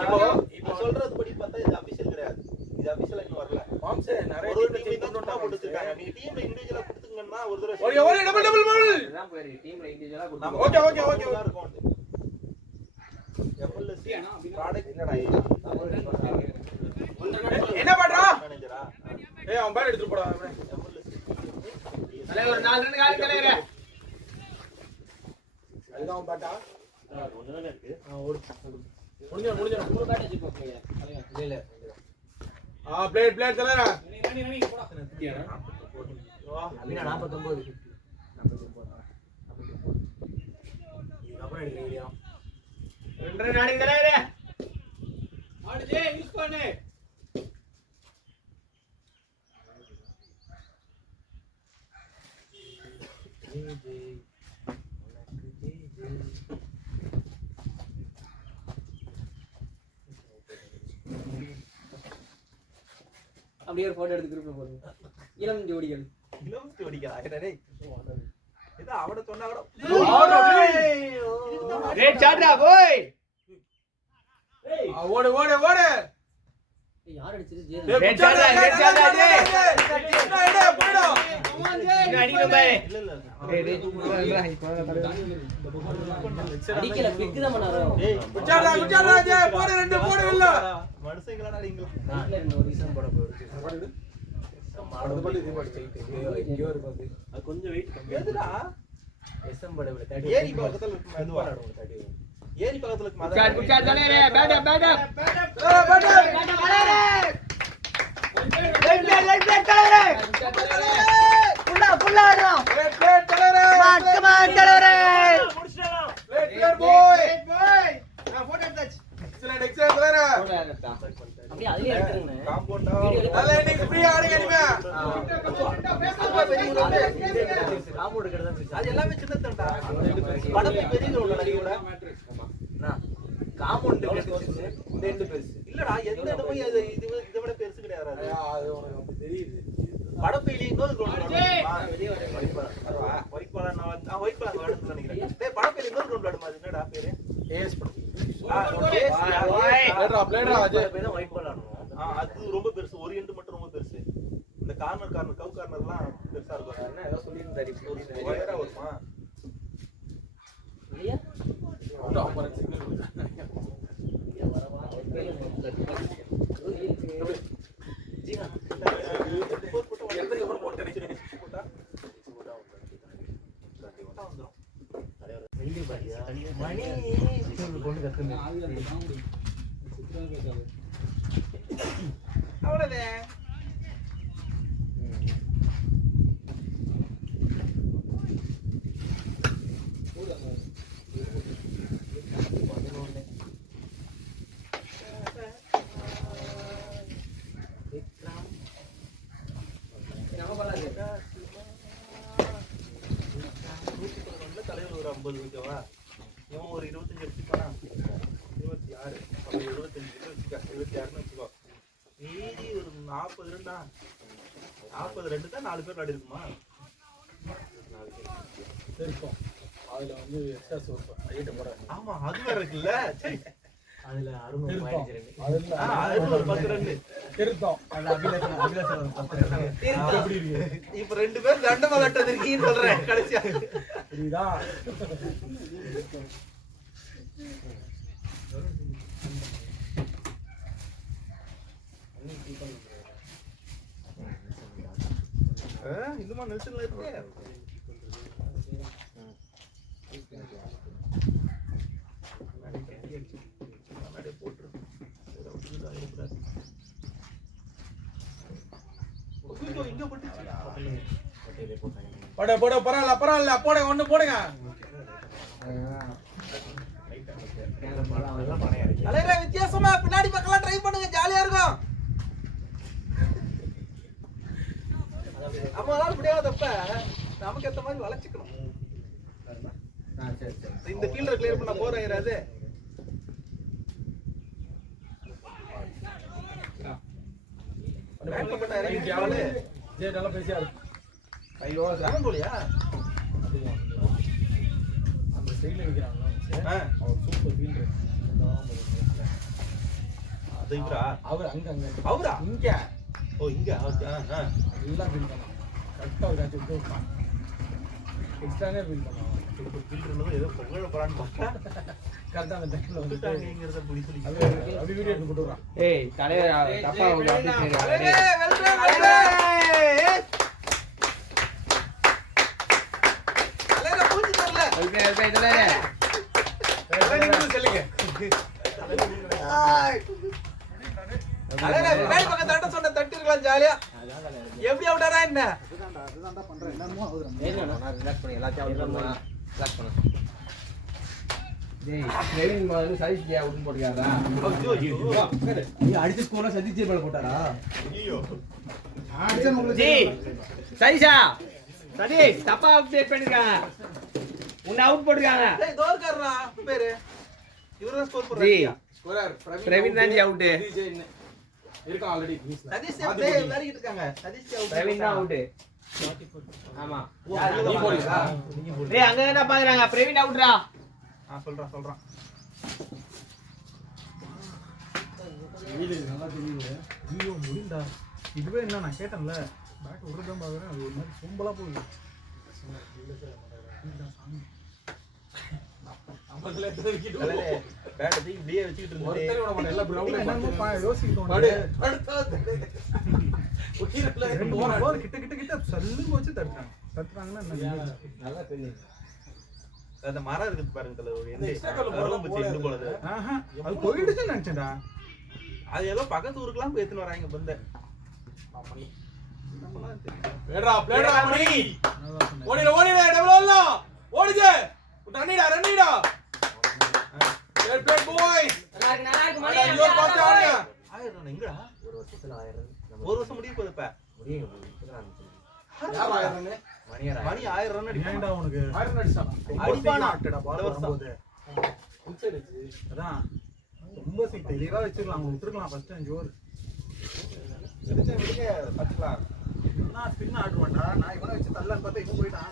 இப்போ சொல்றது படி பார்த்தா இது அபிஷியல் கிடையாது. இது அபிஷியலா இன்னும் வரல. மாம்ஸ் நிறைய ஒரு டீம் டீம் தான் சும்மா போட்டு வச்சிருக்காங்க. நீ டீம்ல இண்டிவிஜுவலா கொடுத்துங்கன்னா ஒரு தடவை ஓகே டபுள் டபுள் டபுள் இதுதான் போய் டீம்ல இண்டிவிஜுவலா நம்ம கொடுத்து ஓகே நல்லா இருக்கும் அது. எம்எல்எஸ் ப்ராடக்ட் என்னடா இது? என்ன பண்றா மேனேஜரா ஏய் அவன் பேட் எடுத்து போடா தலைவர் 4 ரன் காலி தலைவரே அதுதான் அவன் பேட்டா ஒண்ணுதானே இருக்கு ஒரு இல்ல பிளேட் தலைரா அப்படின்னா 49 இதுக்கப்புறம் எடுக்கிறீங்க ரெண்டரை நாடி தலைரா ஆடுஜே யூஸ் பண்ணு அப்படியே ஒரு போட்டோ எடுத்து குரூப்ல போடுங்க. இளம் ஜோடிகள். இளம் ஜோடிகளா? என்னடே? இது அவட சொன்னா கூட ரேட் சாட்ரா போய். ஓடு ஓடு ஓடு. யார் அடிச்சது? ரேட் சாட்ரா டேய். டேய் போடு. இன்னும் அடிக்கணும் பாரு. இல்ல இல்ல. அடிக்கல பிக் தான் பண்ணாரோ. குச்சாடா டேய் போடு ரெண்டு போடு இல்ல. மனுஷங்களடா நீங்க. வீட்ல ரெண்டு ஒரு ரீசன் போட போகுது. அது கொஞ்சம் வெயிட் கம்மி. எதுடா? எஸ்எம் போட விட ஏரி பக்கத்துல இருக்கு மெதுவா ஆடுங்க 30. ஏரி பக்கத்துல இருக்கு மதா. குச்சாட் தலைரே பேட் தலைரே. லைட் தலைரே. புல்லா ஆடுறா. லைட் தலைரே. கமான் தலைரே. முடிச்சலாம். லைட் பாய். நான் போட்டோ எடுத்தாச்சு. எக்ஸலென்ட் தலைரே. அப்படியே அதுலயே எடுத்துறேங்க. காம்பவுண்டா. நல்ல இன்னைக்கு ஃப்ரீ ஆடுங்க நீங்க. காம்பவுண்ட் கடை தான் அது எல்லாமே சின்னதண்டா. படமே பெரிய ரோட்ல அடியோட. காம்பவுண்ட் ரெண்டு பெருசு. இல்லடா எந்த இடமும் இது இதை விட பெருசு கிடையாது அது. அது உனக்கு தெரியுது. படப்பையில இன்னொரு கிரவுண்ட் ஒயிட்பாலா நான் ஒயிட்பாலா விளையாடுன்னு நினைக்கிறேன். டேய் படப்பையில இன்னொரு கிரவுண்ட் விளையாடுமா அது என்னடா பேரு? ஏஸ் படம். பிளேடரா அஜய். பேரு ஒயிட் பால் ஆடுறோம். அது ரொம்ப பெருசு. ஒரு எண்டு மட்டும் ரொம்ப பெருசு. இந்த கார்னர் கவ் கார்னர்லாம் பெருசா இருக்கும். என்ன ஏதோ சொல்லியிருந்தாரு. ஒயரா வருமா? இல்லையா? அவ்வளவுதான். தலைவர் ஒரு 50 ஓகேவா? இவன் ஒரு 25 எடுத்துப்பானா? 26 அப்ப 75 வச்சுக்க. 26ன்னு வச்சுக்கோ. மீதி ஒரு 40 ரெண்டா? 42 தான் 4 பேர் விளையாடி இருக்குமா? இருக்கும். அதுல வந்து எக்ஸ்ட்ரா சோர்ஸ் ஐட்டம் போட. ஆமா அது வேற இருக்குல்ல. சரி. அதுல அருமை அதுல அது ஒரு 10 ரன். திருத்தம். அந்த அபிலாஷன் ஒரு 10 ரன். எப்படி இருக்கு? இப்ப 2 பேர் தண்டமா கட்டது இருக்கீன்னு சொல்றேன் கடைசியா. புரியுதா? இன்னுமா நெல்சன்ல இருக்கு. இங்க போட்டுச்சு. போட போட பரவாயில்ல போட ஒண்ணு போடுங்க. அலையற வித்தியாசமா பின்னாடி பக்கலாம் ட்ரை பண்ணுங்க ஜாலியா இருக்கும். நம்மளால முடியாதப்ப நமக்கு ஏத்த மாதிரி வளைச்சுக்கணும். இந்த ஃபீல்டர் கிளியர் பண்ண போற ஏறாது. ஜே நல்லா பேசியா இருக்கு. ஐயோ சாங்கோலியா அந்த சைடுல நிக்கிறாங்க. அவர் சூப்பர் ஃபீல்டர். அது இவரா? அவர் அங்க அவரா? இங்க ஓ இங்க எல்லாம் ஃபீல் பண்ணாங்க. கரெக்டா ஒரு காட்சி விட்டு விட்டான். எக்ஸ்ட்ரானே ஃபீல் பண்ணாங்க. சூப்பர் ஃபீல்டர் ஏதோ பொங்கல் போறான்னு பார்த்தா கரெக்டா அந்த டைம்ல வந்து வந்துட்டாங்கங்கறத புடி சொல்லி. அது வீடியோ எடுத்து போட்டு வரான். ஏய் தலைவர் தப்பா உங்க ஆபீஸ் அலையற அலையற பூச்சி தரல. சொல்லுங்க. தலைவர் பேட் பக்கம் தட்ட சொன்ன தட்டி இருக்கலாம் ஜாலியா. எப்படி அவுட்டாரா என்ன? அதுதான்டா பண்றேன். என்னமோ ஆகுது. ரிலாக்ஸ் பண்ணி எல்லாத்தையும் அவுட் பண்ணுவா. ரிலாக்ஸ் பண்ணு. டேய் பிரவீன் மாதிரி சைஸ் ஜே அவுட் போட்டுறாரா? நீ அடிச்ச ஸ்கோர்ல சதீஷ் ஜே பால் போட்டாரா? ஐயோ. அடிச்ச உங்களுக்கு ஜி சைஸா சதீஷ் தப்பா அப்டேட் பண்ணிருக்காங்க. உன்னை அவுட் போட்டுருக்காங்க. டேய் தோர்க்கறா பேரு. இவரதான் ஸ்கோர் ஜி போடுறாங்க. ஸ்கோரர் பிரவீன் தான் ஜி அவுட். இருக்கான் ஆல்ரெடி. சதீஷ் அப்படியே விளையாடிட்டு இருக்காங்க. சதீஷ் அவுட். பிரவீன் தான் அவுட். ஆமா. நீ போடுறீங்களா? டேய் அங்க என்ன பாக்குறாங்க? பிரவீன் அவுட்ரா. சொல்றான். நல்லா தெரியுது. ஐயோ முடிண்டா. இதுவே என்ன நான் கேட்டேன்ல. பேட் உருதான் பாக்குறேன். அது ஒரு மாதிரி சோம்பலா போகுது. நம்மளே எத்தனை விக்கெட் பேட் தூக்கி இப்படியே வச்சிட்டு இருந்தே. ஒருத்தரே விட மாட்டேன். எல்லா கிரவுண்ட்ல என்னமோ யோசிக்கிட்டோம். ரெண்டு ஓவர் கிட்ட சல்லுன்னு வச்சு தட்டுறாங்கன்னா என்ன நல்லா தெரியும். அந்த மரம் இருக்குது பாருங்க தலைவர். எந்த போனது. அது போயிடுச்சுன்னு நினைச்சேன்டா. அது ஏதோ பக்கத்து ஊருக்குலாம் போய் எடுத்துன்னு வராங்க பந்த. ஓடிடா டபுள் ஓடிஜே ரன்னிடா பாய்ஸ் நல்லா இருக்கு மணி. ஐயோ பாத்து ஆடுங்க. 1000 ரன் எங்கடா? ஒரு வருஷத்துல 1000 ரன். ஒரு வருஷம் முடிய போகுது இப்ப. முடியுங்க போய். இப்பதான் ஆரம்பிச்சது. யார் 1000 ரன்? மணி 1000 ரன் அடிப்பான். ஏன்டா உனக்கு 1000 அடிச்சானா? அடிப்பானா? அடிப்பானா பால் வரும்போது. அதான் ரொம்ப தெளிவா வச்சிரலாம். அவங்க விட்டுருக்கலாம் ஃபர்ஸ்ட் 5 ஓவர். விடுங்க பாத்துக்கலாம். நான் ஸ்பின் ஆடுவேன்டா. நான் இவனை வச்சு தள்ளன்னு பார்த்தா இவன் போயிட்டான்.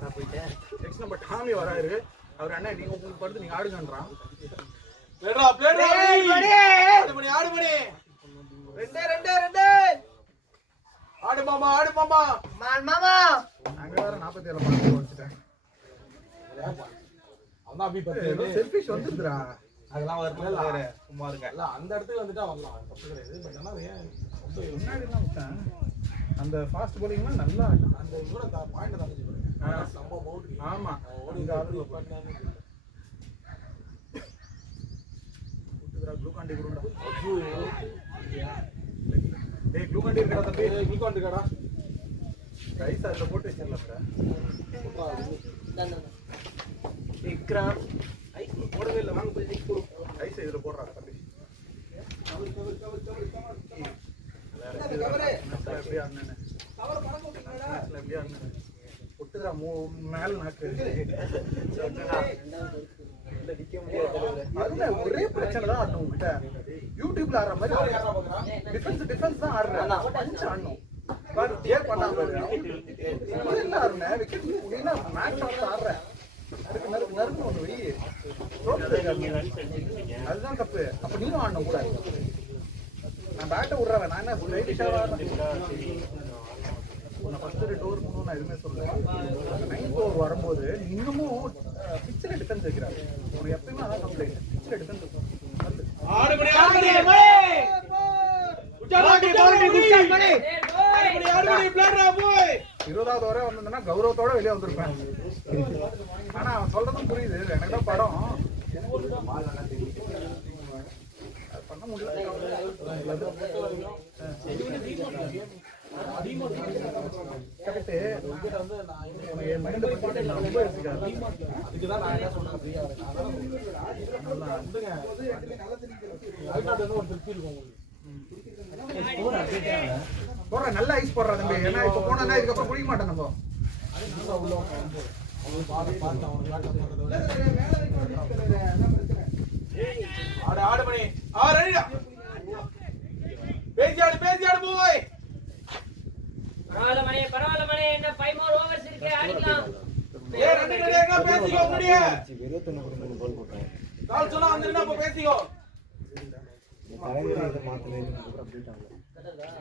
நான் போயிட்டேன். நெக்ஸ்ட் நம்ம டாமி வராரு. அவர் அண்ணா நீங்க உங்களுக்கு படுத்து நீங்க ஆடுங்கன்றான். ஆடு மாமா அங்க வேற 47 பாயிண்ட் வச்சிட்டேன். செல்ஃபிஷ் வந்துருதுடா. அதெல்லாம் வரல வேற சும்மா இருங்க. அந்த இடத்துக்கு வந்துட்டா வரலாம். தப்பு கிடையாது. பட் ஆனா முன்னாடி என்ன விட்டேன். அந்த ஃபாஸ்ட் bowlingனா நல்லா அந்த கூட பாயிண்ட் தான் பாருங்க. சம்பவ பவுண்டரி. ஆமா. ஓடிங்க ஆளு பண்ணானே. குட்டுடா க்ளூகாண்டி குடுடா. டேய் க்ளூகாண்டி இருக்கடா தம்பி. க்ளூகாண்டி இருக்கடா. ரைஸ் அதுல போட்டு வச்சிரலாம். விக்ரம் ஐஸ் போடவே இல்ல. வாங்க போய் ஐஸ் போடு. ஐஸ் இதுல போடுறா தம்பி. ஒரே பிரச்சனை தான் ஆடணும் உங்ககிட்ட. யூடியூப்ல ஆடுற மாதிரி டிஃபென்ஸ் தான் ஆடுறேன். ஆடணும் பாரு ஜேர் பண்ணாம மேட்ச் ஆடுறேன். நறுக்கு ஒண்ணு வை. அதுதான் தப்பு. அப்ப நீயும் ஆடணும் கூட. நான் பேட்டை விடுறேன். நான் என்ன ஸ்டைலிஷாக உன்னை ஃபர்ஸ்ட் 2 ஓவர் 3 நான் எதுவுமே சொல்றேன். 9th ஓவர் வரும்போது இன்னமும் பிச்சில் டிஃபென்ஸ் வைக்கிறாரு. உனக்கு எப்பயுமே அதான் கம்ப்ளைண்ட். பிச்சில் டிஃபென்ஸ் 20வது ஓவரே வந்திருந்தா கௌரவத்தோட வெளியே வந்திருப்பேன். ஆனா அவன் சொல்றதும் புரியுது. எனக்கு தான் படம் பண்ண முடியல. கரெக்ட். என் மைண்ட் பத்தி நான் ரொம்ப யோசிக்காது. அதுக்குதான் நான் என்ன சொல்றேன் ஃப்ரீயா போடுற நல்ல ஐஸ் போடுறா தம்பி. ஏன்னா இப்ப போனா இதுக்கப்புறம் குடிக்க மாட்டேன் நம்ம. ஆடு மணி பேசி ஆடு போய். பரவாயில்ல மணி. என்ன 5 more overs இருக்கு. ஆடிக்கலாம். பேசிக்கோ முடியே. கால் சொன்னா வந்துருந்தா அப்ப பேசிக்கோ.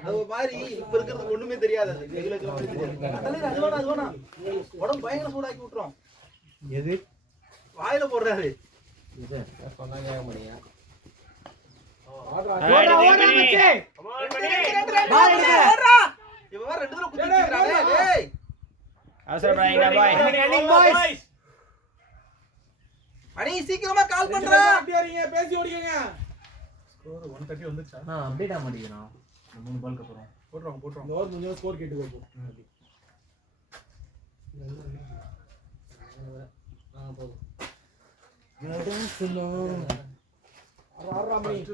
அது ஒரு மாதிரி இப்ப இருக்கிறது ஒண்ணுமே தெரியாது. அது வேணா உடம்பு பயங்கர சூடாக்கி விட்டுரும். எது வாயில போடுறாரு. இவன் 2 தடவை குத்திக்கிறானே. டேய் அவசரப்படாதீங்க பாய். அடி சீக்கிரமா கால் பண்றா. அப்படியே பேசி ஓடிக்கங்க. ஸ்கோர் 130 வந்துச்சா? அப்டேட் ஆக மாட்டேங்கிறான் 3 பாலுக்கு அப்புறம். போட்டுருவாங்க. இந்த ஓவர் முடிஞ்சா ஸ்கோர் கேட்டு வைப்போம். போதும்.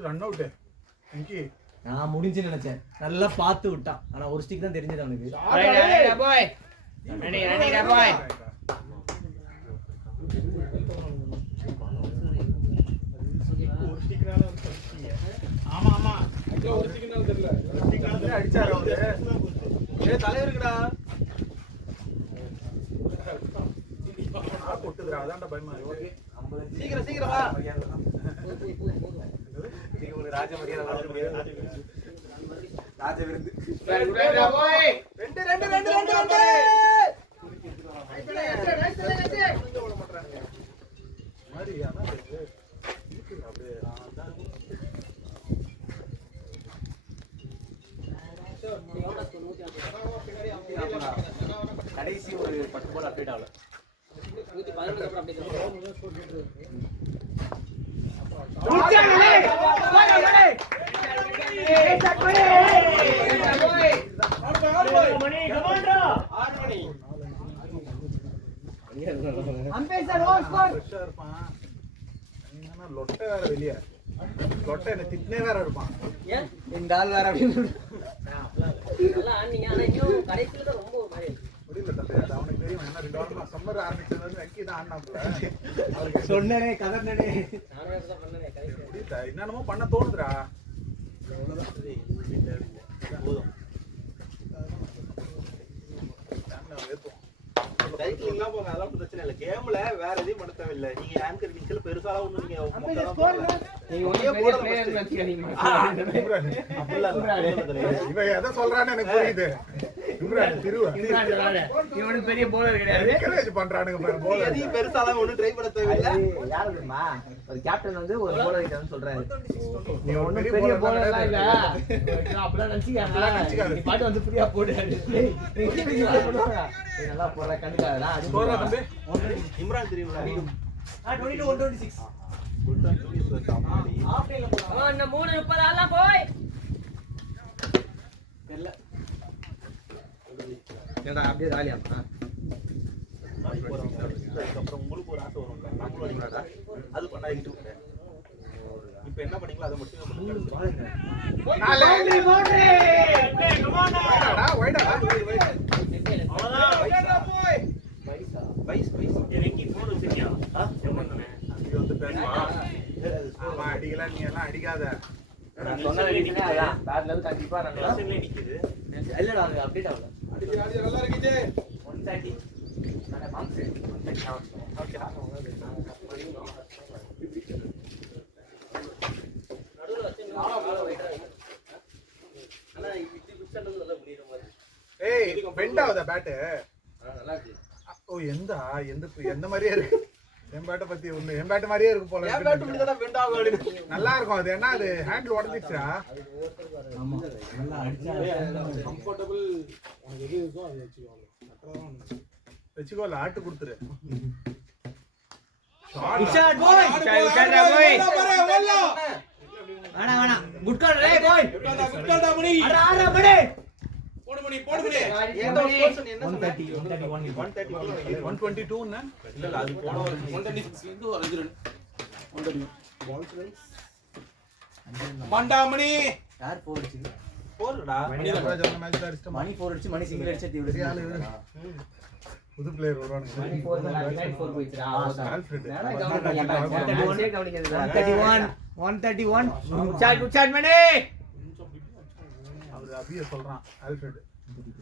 Run out. வெங்கி நான் முடிஞ்சுன்னு நினைச்சேன். நல்லா பார்த்து விட்டான். ஆனா ஒரு ஸ்டிக் தான் தெரிஞ்சது அவனுக்கு. பாய் ரெடி பாய். ஒரு ஸ்டிக்னால ஆமா ஆமா ஒரு சிக்கனால தெரியல. ஸ்டிக்னால அடிச்சாரு அவரு. ஏய் தலைவருக்குடா கொட்டுதுடா அதான்டா பயமா இருக்கு. சீக்கிரம் சீக்கிரம் வா ராஜ மரியாதை ராஜ விருந்து. பாய் ரெண்டு ரெண்டு ரெண்டு ரெண்டு ரெண்டு மாதிரி ஆனா இருக்கு அப்படியே கடைசி ஒரு 10 பால் அப்டேட் ஆகல. 111 அப்புறம் அப்படியே ஸ்கோர் கேட்டு ஃப்ரெஷ்ஷா இருப்பான். என்னன்னா லொட்டை வேற வெளியே லொட்டை என்ன திட்னே வேற இருப்பான். ஏன் இந்த ஆள் வேற அப்படின்னு நல்லா ஆடுனீங்க ஆனா இன்னும் கடைசில தான் ரொம்ப மாதிரி முடியல தம்பி அது அவனுக்கு தெரியும். ஏன்னா 2 வாரமா சம்மர் ஆரம்பிச்சது வந்து வெங்கி தான் ஆடினாப்புல. சொன்னனே கதர்னே. நானே தான் பண்ணேன் கடைசில முடியல என்னென்னமோ பண்ண தோணுதுடா. போதும் டைட்டில் எல்லாம் போங்க அதெல்லாம் பிரச்சனை இல்லை. கேம்ல வேற எதையும் பண்ண தேவையில்லை. நீங்க ஆங்கர் நிக்கல பெருசால ஒண்ணும் நீங்க நீங்க ஒரே பெரிய பிளேயர் நினைக்கிறீங்க இவன் எதை சொல்றான்னு எனக்கு புரியுது. இம்ரான் திருவா இவனுக்கு பெரிய போலர் கிடையாது. என்கரேஜ் பண்றானுங்க பாரு போல. எதையும் பெருசாலாம் ஒண்ணும் ட்ரை பண்ண தேவையில்லை. யாரு தெரியுமா? ஒரு கேப்டன் வந்து ஒரு போலர் கிட்ட வந்து சொல்றாரு. நீ ஒரு ஒண்ணும் பெரிய பெரிய bowler போலர்லாம் இல்ல. கிடையாது. அப்படிலாம் நினைச்சுக்காத. நினைச்சுக்காத. நீ பாட்டு வந்து ஃப்ரீயா போடு. நீ நல்லா போற கண்டுக்காதடா. அது ஸ்கோரா தம்பி? இம்ரான் தெரியுங்களா? 22 126. சுல்தான் தூக்கி அம்மாடி ஆஃப் டைம்ல போறான். இந்த 3:30 ஆளா போய் தெரியல. என்னடா அப்படியே ஜாலியா அதுக்கப்புறம் உங்களுக்கு ஒரு ஆசை வரும்ல நாங்களும் அடிக்கலாடா அது பண்ணா எங்கிட்டு இப்ப என்ன பண்ணீங்களோ அதை மட்டும் வைடாடா வைடாடா. இது வந்து பேசுவா. அவன் அடிக்கல நீ எல்லாம் அடிக்காத. நான் சொன்ன ரீசனே அதான். பேட்ல இருந்து கண்டிப்பா நல்லா நிக்குது. இல்லடா அது அப்டேட் ஆகல. அடி நல்லா இருக்குது. 130. நான் மார்க்ஸ் 130. ஓகே. ஏய் பெண்ட் ஆகுதா பேட்டு? நல்லா இருக்கு. ஓ எந்த எந்த மாதிரியே இருக்கு. என் பேட்டை பத்தி ஒண்ணு என் பேட்டு மாதிரியே இருக்கு போல என் பேட் இப்படி தான் பெண்ட் ஆகும். நல்லா இருக்கும். அது என்ன அது ஹேண்டில் உடஞ்சிச்சா? ஆமா. நல்லா அடிச்சா கம்ஃபர்ட்டபிள் உனக்கு எது இருக்கோ அதை வச்சுக்கோ. அப்புறம் வச்சுக்கோல ஆட்டு கொடுத்துரு. விஷால் போய் உட்கார்றா போய். வேணா வேணா குட் கால் ரே போய். குட்கால்டா மணி. ஆறா மணி. போடு மணி போடு மணி. ஏன்டா ஒரு person என்ன 130 131 130 122 ன்னு இல்ல இல்ல அது போன ஒரு 126 இருந்து ஒரு 5 ரன். 131. மண்டாமணி. யார் போர் அடிச்சது? போறடா மணிராஜ் அந்த மேட்ச்ல அடிச்சிட்டோம். மணி 4 அடிச்சு மணி சிங்கிள் அடிச்சு இவ்வளவு புது பிளேயர் வருவானுங்க. மணி 4 தான் 4 போயிடுறா. ஆல்ஃபிரட். கவனிக்கிறது 131 சாட் மணி. அவர் அபிய சொல்றான் ஆல்ஃபிரட்.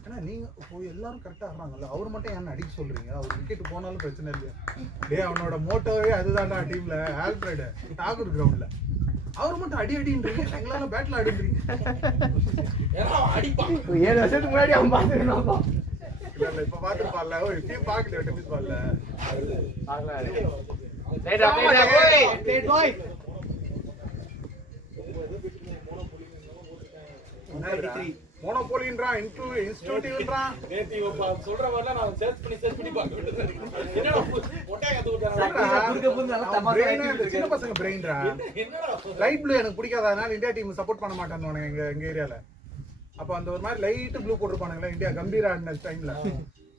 ஏன்னா நீங்க போய் எல்லாரும் கரெக்டா ஆடுறாங்கல்ல அவர் மட்டும் என்ன அடிக்க சொல்றீங்க? அவர் விக்கெட் போனாலும் பிரச்சனை இல்லையா? டேய் அவனோட மோட்டோவே அதுதான்டா டீம்ல ஆல்ஃபிரட் டாகூர் கிரவுண்ட்ல. அவர் மட்டும் அடி அடின்றீங்க. எங்களால பேட்ல அடின்றீங்க. ஏன்னா அடிப்பான். 7 வருஷத்துக்கு முன்னாடி அவன் பாத்துறானப்பா. இல்ல இப்ப பாத்துப்பான்ல. ஓ டீம் பாக்கல டென்னிஸ் பால்ல. ரைட் போய். டேட் பாய். மோனோபோலின்றான், இன்ஸ்டிடியூட்ன்றான். நேத்து இவ சொல்ற மாதிரிலாம் நான் சர்ச் பண்ணி பார்க்க என்னடா ஒட்டை கத்து brain, சின்ன பசங்க பிரெயின்ரா. லைட் ப்ளூ எனக்கு பிடிக்காதனால இந்தியா டீம் சப்போர்ட் பண்ண மாட்டான்னு எங்க ஏரியால. அப்ப அந்த ஒரு மாதிரி லைட் ப்ளூ போட்டுருப்பானுங்களா இந்தியா கம்பீரா ஆடின டைம்ல.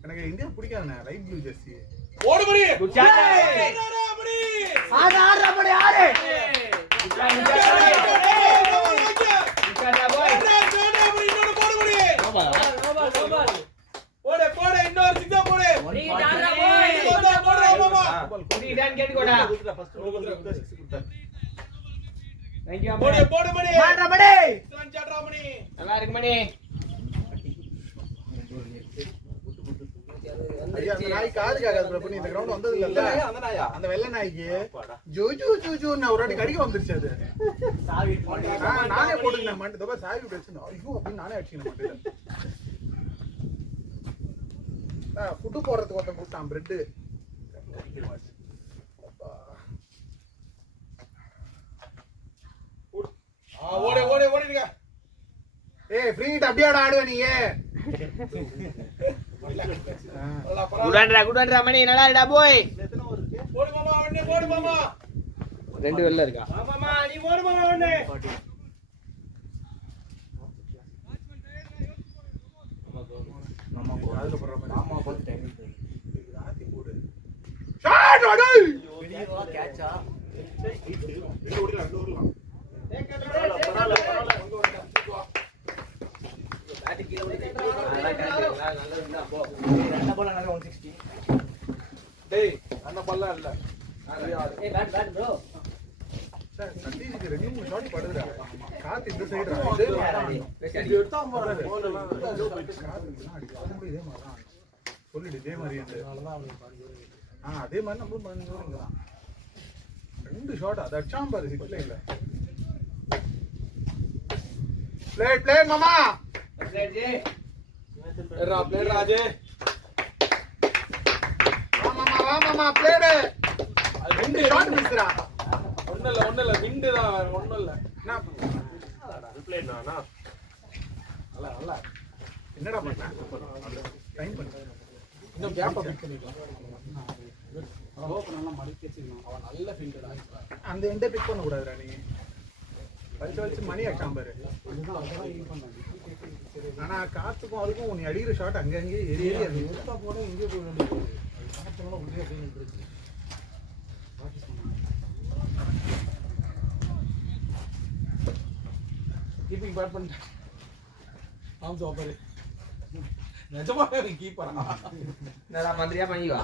எனக்கு இந்தியா பிடிக்காதுண்ணே லைட் ப்ளூ ஜெர்சி. ஓடு மணி குட் ஷாட் ஆறு போடு இன்னொரு சிக்ஸா போடு போடு மணி நல்லா இருக்கு மணி. ஐயா அந்த நாய் காது கேட்காது ப்ரோ. நீ இந்த கிரவுண்ட் வந்தது இல்ல அந்த நாயா அந்த வெள்ளை நாய்க்கு ஜூ ஜூ ஜூ ஜூன்னு ஒரு வாட்டி கடிக்க வந்துருச்சு அது. நானே போட்டுக்கினேன் மண்டு தப்பா சாவி விட்டு வச்சிருந்தேன். ஐயோ அப்படின்னு நானே அடிச்சுக்கினேன் மண்டியில. ஃபுட்டு போடுறதுக்கு ஒருத்தன் கூப்பிட்டான் பிரெட்டு. ஓடுங்க ஏய் ஃப்ரீ ஹிட் அப்படியே ஆடுவே நீ. குடான்றா மணி நல்லா இருக்கா போய். போடு மாமா ஒண்ணே போடு மாமா. ரெண்டு வெல்ல இருக்கா மாமா நீ போடு மாமா ஒண்ணே. மாமா காதுல போடுற மாதிரி மாமா போட்டு டைம் ராத்தி போடு. ஷாட் அடி. பெரியவா கேட்சா இது ஓடலாம். பேட் கீழ விழுந்து நல்லா கேட்சா நல்லா இருந்தா போ. ரெண்டு பால் நல்லா 160. டேய் அந்த பல்ல இல்ல. ஏய் பேட் ப்ரோ. சார் சதீஷ்க்கு ரெண்டு மூணு ஷாட் படுதுடா. காத்து இந்த சைடுடா. இது எடுத்தா போறது போலாம். இதே மாதிரி தான் சொல்லிடு இதே மாதிரி அதே மாதிரி நம்மளும் பண்ணிடுறோம். ரெண்டு ஷாட் அது அடிச்சாம் பாரு சிக்ஸ்ல இல்ல. பிளே மாமா. பிளேட் ராஜே. வா மாமா பிளேட். அது ரெண்டு ஷாட் மிஸ்ரா. ஒண்ணு இல்ல விண்டு தான் ஒண்ணு இல்ல. என்ன ரிப்ளை நானா நல்லா என்னடா பண்ண டைம் பண்ணு. இன்னும் கேப் பிக் பண்ணிடலாம். ஓபன் எல்லாம் மடக்கி வச்சிருக்கான். அவன் நல்ல ஃபீல்டர் ஆயிடுறான். அந்த எண்டை பிக் பண்ண கூடாதுடா நீ. வச்சு மணி அடிச்சான் பாரு. ஆனா காத்துக்கும் அதுக்கும் நீ அடிக்கிற ஷாட் அங்க அங்கே ஏறி போட இங்கே போய் வேண்டியது. காத்தனால உள்ளே போய் நின்றுச்சு. கீப்பிங் பேட் பண்ணிட்டேன். ஆம் சோப்பரு நிஜமாவே கீப்பரா நான் மந்திரியா பண்ணிவா.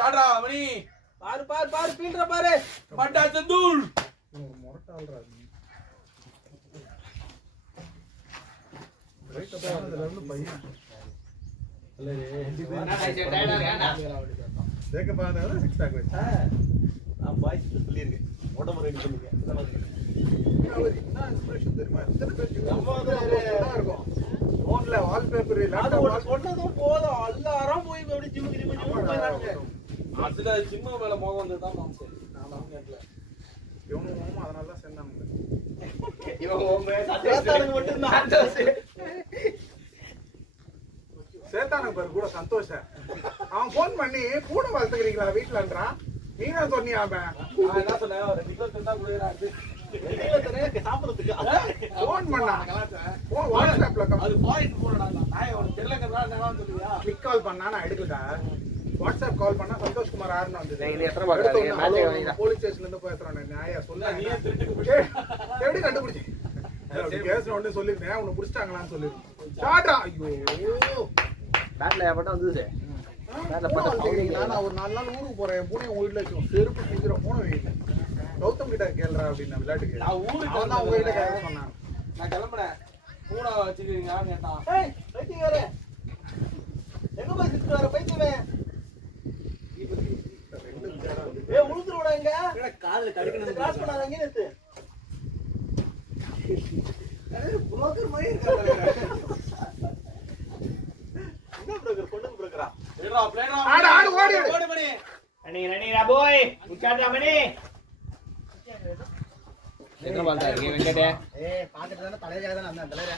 சாட்ரா மணி பாரு ஃபீல்டர பாரு. பட்டா சந்தூல் மொரட்டால்ரா நீ. ரைட் அப்பறதுல இருந்து பையன் தேக்க பாருங்க 6 பேக் வச்சா. நான் பாய்ஸ் சொல்லிருக்கேன். உடம்பு ரெடி பண்ணுங்க. அவர் என்ன இன்ஸ்பிரேஷன் தெரியுமா? எத்தனை பேருக்கு இருக்கும் ஃபோன்ல வால்பேப்பர் லேப்டாப் சொன்னதும் போதும். எல்லாரும் போய் அப்படியே ஜிம் போயிடுறாங்க. அதுல ஜிம்ம மேல மோகம் வந்ததுதான் மாம்சே. நான் கேட்கல. இவனும் அதனால தான் சேர்ந்தானுங்க. இவன் ஓமே சந்தோஷம் மட்டும் தான் சந்தோஷம். சேர்த்தானுங்க பாரு கூட சந்தோஷ. அவன் ஃபோன் பண்ணி பூனை வளர்த்துக்கிறீங்களா வீட்டுலன்றான். நீ தான் சொன்னியா அவன்? நான் என்ன சொன்னேன்? ஒரு டிக்கெட் தந்தா குடுறாரு. சாப்பிடுறதுக்கு ஃபோன் பண்ணா வாட்ஸ்அப்ல அது பாயிண்ட் போறடா. நான் ஒரு தெரியலங்கறதா நான் சொல்லுவியா? கிளிக் கால் பண்ணா நான் எடுக்கல. வாட்ஸ்அப் கால் பண்ணா சந்தோஷ்குமார் ஆர்னு வந்தது. நீங்க எத்தனை பாக்குறீங்க? மேட்ச் வாங்கிடா. போலீஸ் ஸ்டேஷன்ல இருந்து பேசுறேன். நியாயா சொல்ல நீ திருட்டுக்கு எப்படி கண்டுபிடிச்சி? அப்படி பேசுற உடனே சொல்லிருந்தேன். உன்னை புடிச்சிட்டாங்களான்னு சொல்லிருந்தேன். ஷாட்டா ஐயோ பேட்ல மட்டும் வந்துச்சு. பேட்ல பட்ட நான் ஒரு 4 நாள் ஊருக்கு போறேன். பூனை உங்க வீட்டுல வச்சு செருப்பு குதிர போன வெயில கௌதம் கிட்ட கேள்றா அப்படின்னு விளையாட்டுக்கு. நான் ஊருக்கு அவன் தான் உங்க கிட்ட கேட்க சொன்னான். நான் கிளம்புறேன். பூனை வச்சிருக்கீங்களான்னு கேட்டான். ஏய் பைத்தியக்காரே, எங்க போய் சுத்தி வர பைத்தியமே? ஏய் உளுந்துருடா இங்க. காதுல கடிக்கணும். கிராஸ் பண்ணாதங்க நேத்து. புரோக்கர் மாதிரி இருக்காரு. என்ன புரோக்கர்? பொண்ணு புரோக்கரா? ஏடா பிளேடா. ஆடு ஓடி ஓடு மணி. ரனி ரா பாய். உச்சாடா மணி. எத்தனை பால் தான் இருக்கு வெங்கடே? பாத்துட்டு தானே தலைவரா தான் அந்த தலைவரா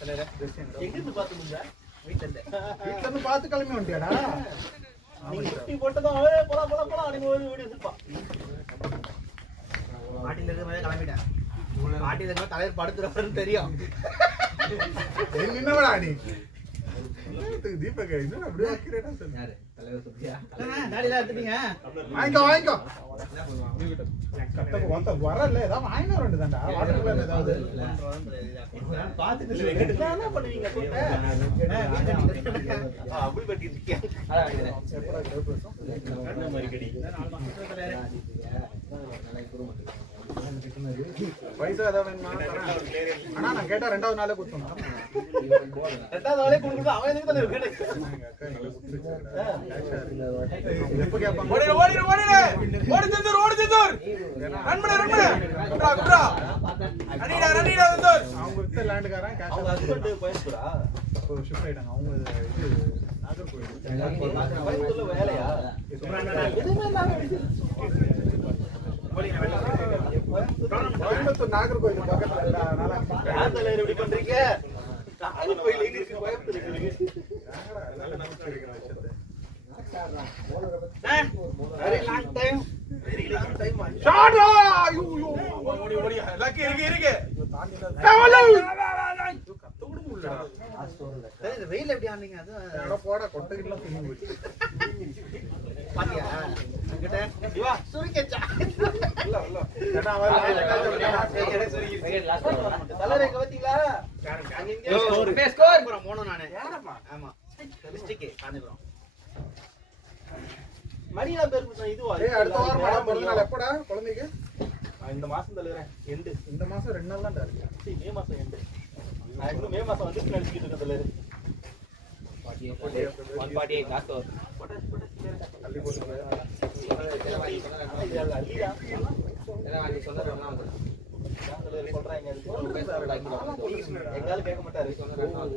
தலைவரா எங்க இருந்து பாத்துங்க வீட்டுல இருந்து பார்த்து கிளம்பி வந்துட்டியாடா? நீங்க குட்டி போட்டதும் போலாம் போலாம் போலாம் நீங்க ஒரு வீடியோ எடுப்பா பாட்டில இருக்க மாதிரி கிளம்பிட்டேன். பாட்டில இருக்க தலைவர் படுத்துறவருன்னு தெரியும். என்னடா நீ தீபக் என்ன அப்படியே ஆக்கிரேடா சொல்லு. யாரு தலைவர் சொல்றியா? நாடில எடுத்துட்டீங்க. வாங்கிக்கோ. கட்டக்கு வந்த வரல ஏதாவது வாங்கின வேண்டியதான்டா. வாட்டர்ல ஏதாவது பாத்துட்டு என்ன பண்ணுவீங்க சொல்லுங்க அப்படி பட்டிருக்கீங்க அதான் வாங்கிக்கிறேன். எப்படா கேப்ரஸும் கண்ண மாதிரி கடி பைசா ஏதாவது வேணுமா? ஆனா நான் கேட்டா ரெண்டாவது நாளே கொடுத்தோம். ரெண்டாவது நாளே கொடுக்குறது அவன் எதுக்கு தானே இருக்கு எப்ப கேட்பாங்க? அவங்க வித்த லேண்டுக்காரன் அவங்க ஹஸ்பண்ட் கோயம்புத்தூரா ஷிஃப்ட் ஆயிட்டாங்க. அவங்க இது நாகர்கோவில். கோயம்புத்தூர்ல வேலையா எதுவுமே இல்லாம கோயம்புத்தூர் நாகர்கோவில் பக்கத்துல யார் தலைவர் இப்படி பண்றீங்க நாகர்கோயில் எங்க இருக்கு கோயம்புத்தூர் எங்க இருக்கு very long time வெயில் எப்படி ஆனீங்க அது போட கொட்டைகள்லாம் துணி போச்சு. பாத்தியா என்கிட்ட இவா சுருக்கேச்சா இல்ல இல்ல ஏன்னா அவன் தலைவர் எங்க பாத்தீங்களா அங்க இங்க ஸ்கோர் போறோம் நானு ஆமா டிஸ்ட்ரிக்ட் காஞ்சிபுரம் மணியா பேர் கொடுத்தா இதுவா அடுத்த வாரம் மேடம் பிறந்த நாள் எப்படா குழந்தைக்கு? இந்த மாசம் தலைவரேன் எண்டு இந்த மாசம் 2 நாள் தான் இருக்கு. மே மாசம் எண்டு நான் இன்னும் மே மாசம் வந்து நினைச்சிட்டு இருக்கேன் தலைவர் 148 காசு வரும். தள்ளி போட்டு நீ சொல்றேன் சொல்றாங்க எங்காலும் கேட்க மாட்டாரு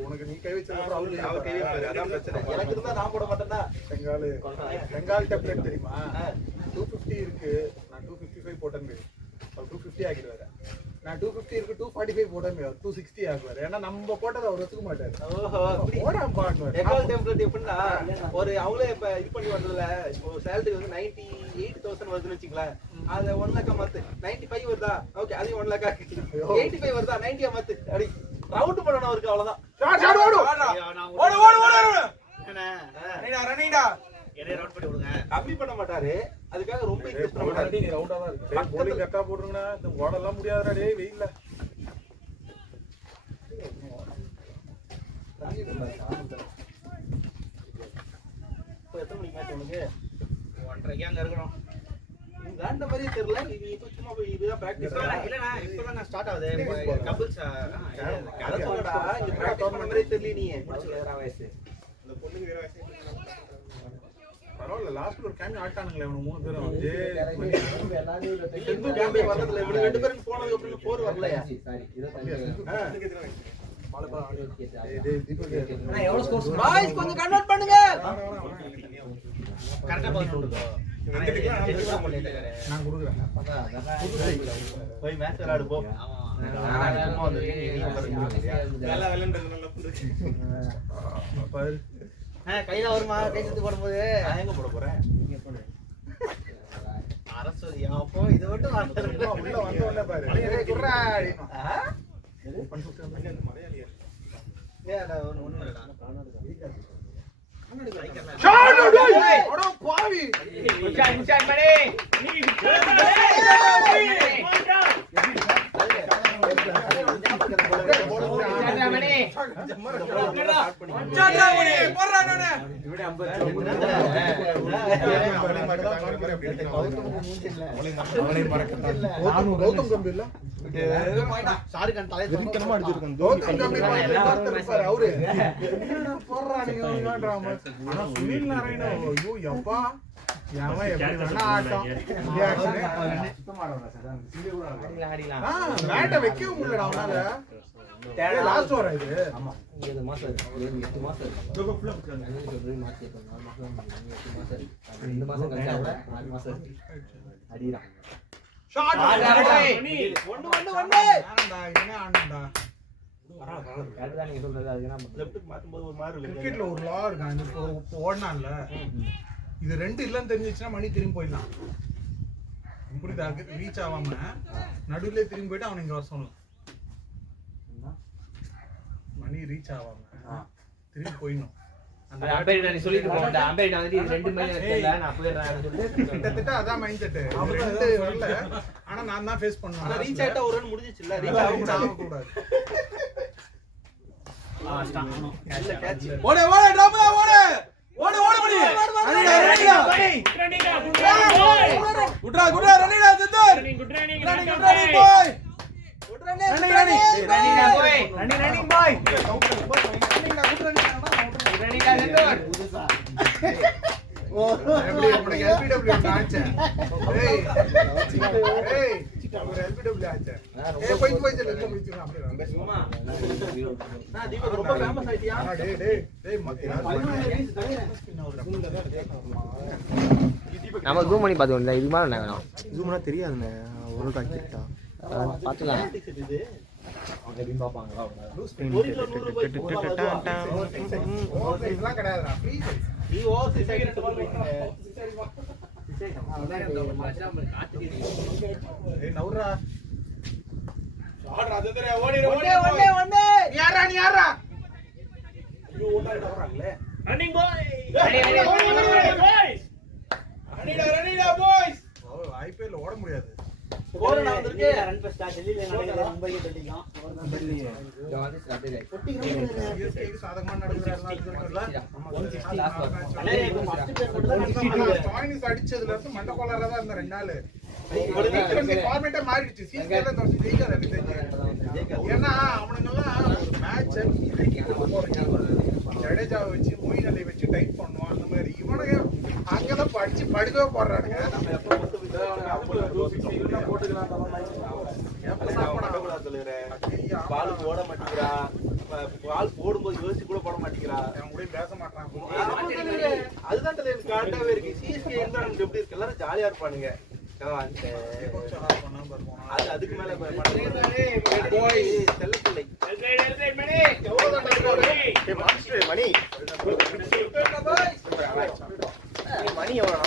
உனக்கு நீ கை வச்சதுக்கு அப்புறம் அவர் கை வைப்பாரு அதான் பிரச்சனை எனக்கு இருந்தா நான் போட மாட்டேன்னா பெங்கால் டெப்லெட் தெரியுமா? 250 இருக்கு. நான் 255 போட்டேன்னு அவர் 250 ஆக்கிடுவாரு. நான் 250 இருக்கு 245 போட்டேன்னு 260 ஆக்குவாரு. ஏன்னா நம்ம போட்டதை அவர் ஒத்துக்க மாட்டாரு. ஓஹோ போடாம பாக்குவாரு. எக்கால் டெம்ப்ளேட் எப்படின்னா ஒரு அவங்களே இப்ப இது பண்ணி வந்ததுல இப்போ சேலரி வந்து 98,000 வருதுன்னு வச்சுங்களேன் அத 1 லட்ச மாத்து 95 வருதா ஓகே அதையும் 1 லட்ச 85 வருதா 90 மாத்து அப்படி ரவுண்ட் பண்ணணும் அவருக்கு அவ்வளவுதான் என்ன ரவுண்ட் பண்ணி விடுங்க கம்மி பண்ண மாட்டாரு அதுக்காக ரொம்ப இன்வெஸ்ட் பண்ண மாட்டாரு நீ ரவுண்டா தான் இருக்கு. போலிங் கரெக்டா போடுறீங்கடா. இந்த ஓடலாம் முடியாதுடா டேய் வெயில்ல. இப்போ எத்தனை மணிக்கு மேட்ச் உனக்கு 1:30 அங்க இருக்கணும். விளையாண்ட மாதிரியே தெரியல நீ இப்போ சும்மா போய் இதுதான் பிராக்டிஸ் இல்லண்ணா இப்பதான் நான் ஸ்டார்ட் ஆகுது கபிள்ஸ் அதை சொல்லடா இங்க பிராக்டிஸ் பண்ண மாதிரியே தெரியல நீ வயசு பரவாயில்ல லாஸ்ட்ல ஒரு கேமியோ ஆட்டானுங்களே இவனுங்க 3 பேரும். செந்து கேம்பே வரதுல இவங்க ரெண்டு பேரும் போனதுக்கு அப்புறம் 4 வரலையா டேய் தீபக் எவ்வளவு ஸ்கோர்ஸ் பாய்ஸ் கொஞ்சம் கன்வர்ட் பண்ணுங்க கரெக்டா பாத்துடுங்க நான் கொடுக்குறேன். போய் மேட்ச் விளையாடு போ சும்மா வந்து நல்லா பாரு கையில வருமா கை சுத்தி போடும்போது நான் எங்க போட போறேன் அரசு அப்போ இது மட்டும் உள்ள வந்த உடனே பாரு ஏய் குர்ரா அப்படினா ஒண்ணு இல்லடா ஷாட் அட பாவி கௌதம் கம்பீர்ல ஷாருக்கான் தலை வெறித்தனமா அடிச்சிருக்கான். கௌதம் கம்பீர் அவரு என்னடா போடுறா நீங்க ஆனா சுனில் நாராயண ஐயோ யப்பா அவன் எப்படி வேணா ஆட்டம் மேட்டை வைக்கவும் முடியலடா அவனால. லாஸ்ட் ஓவர் இது. ஆமா 7 மாசம் இருக்கு 8 மாசம் இருக்கு மாத்தி 4 மாசம் 8 மாசம் இருக்கு 2 மாசம் கழிச்சா 4 மாசம் இருக்கு அடிடா ஷாட் வேணாம்டா இவனே ஆடணும்டா. அதுதான் நீங்க சொல்றது. அதுக்கு என்ன பண்றது? லெஃப்ட்டுக்கு மாத்தும்போது ஒரு மாதிரி இருக்கு. கிரிக்கெட்ல ஒரு லா இருக்கான். இப்போ ஓடனான்ல, இது 2 இல்லன்னு தெரிஞ்சிச்சுன்னா மணி திரும்பி போயிடலாம். புரியுதா? ரீச் ஆகாம நடுவுல திரும்பி போயிட்டு அவன் இங்க வர சொல்லணும். மணி ரீச் ஆகாம திரும்பி போயிடணும். அந்த அம்பேர் நீ சொல்லிட்டு போடா. அம்பேர் வந்து இது 2 மேல தெரியல, நான் போயிடுறேன் சொல்லிட்டு கிட்டத்தட்ட அதான் மைண்ட் செட். அவரு வரல, ஆனா நான் தான் ஃபேஸ் பண்ணுவேன். ஆனா ரீச் ஆயிட்டா ஒரு ரன் முடிஞ்சிச்சுல. ரீச் ஆக கூடாது. நல்ல கேட்ச். ஓடு ஓடு டிராப் ஓடு ஓடு ஓடு மணி ரன்னிடா குட்ரா குட்ரா ரன்னிடா சித்தர் குட்ரானிங் பாய் ரன்னிடா போய் ரன்னிங் பாய் எப்படி உனக்கு LBW ஆச்சேன். ஏய் ஏய் ஒரு LBW ஆச்சேன். ஏய் போய் சொல்ல முடிச்சுங்க அப்படியே. சும்மா நான் தீபக் ரொம்ப ஃபேமஸ் ஆயிட்டியா? டேய் டேய் டேய் நம்ம ஜூம் பண்ணி பாத்துக்கோங்க. இது மாதிரி வேணும். ஜூம்னா தெரியாதுண்ணே. ஒரு காக்கிட்டா பாத்துக்கலாம். இது அவங்க எப்படி பாப்பாங்க? ஒரு கிலோ 100 ரூபாய் ஓவர் சைஸ்லாம் கிடையாதுடா. Free size. நீ ஓவர் சைஸ் ஆகிட்டு போறீங்க. ஏய் நவுரா. ஷாட் ராஜேந்திர ஓடி ஓடி நீ யாரா ஐயோ ஓட்டாயிட்ட வராங்களே. ரன்னிங் பாய் ரன்னிடா பாய்ஸ். IPL ஓட முடியாது. ஸ்கோர் நான் வந்திருக்கு. ரன் ஃபர்ஸ்ட் டெல்லில நடக்குது. மும்பைக்கு தட்டிக்கலாம். இங்க வந்து ஸ்டார்ட் CSK க்கு சாதகமா நடக்குற எல்லாம் இருக்குல்ல. ஸ்டாயினிஸ் அடிச்சதுல இருந்து மண்டகோலரா தான் இருந்த 2 நாள். ஃபார்மேட்டே மாறிடுச்சு. CSK ல தோத்து ஜெயிக்காது எனக்கு தெரிஞ்சு. ஏன்னா அவனுங்கெல்லாம் மேட்ச் ஜடேஜாவை வச்சு மொயின் அலியை வச்சு டைட் பண்ணுவான். அந்த மாதிரி இவனுங்க அங்கதான் படிச்சு படுக்கவே போடுறானுங்க. பால் போட மாட்டேங்கிறா. பால் போடும்போது யோசிச்சு கூட போட மாட்டேங்கிறா. அவன் கூட பேச மாட்டான். அதுதான் தலைவர் காண்டாவே இருக்கு. CSK என்விரான்மெண்ட் எப்படி இருக்கு? எல்லாரும் ஜாலியா இருப்பானுங்க. அது அதுக்கு மேல போய் செல்லப்பிள்ளை மணி மணி எவ்வளோ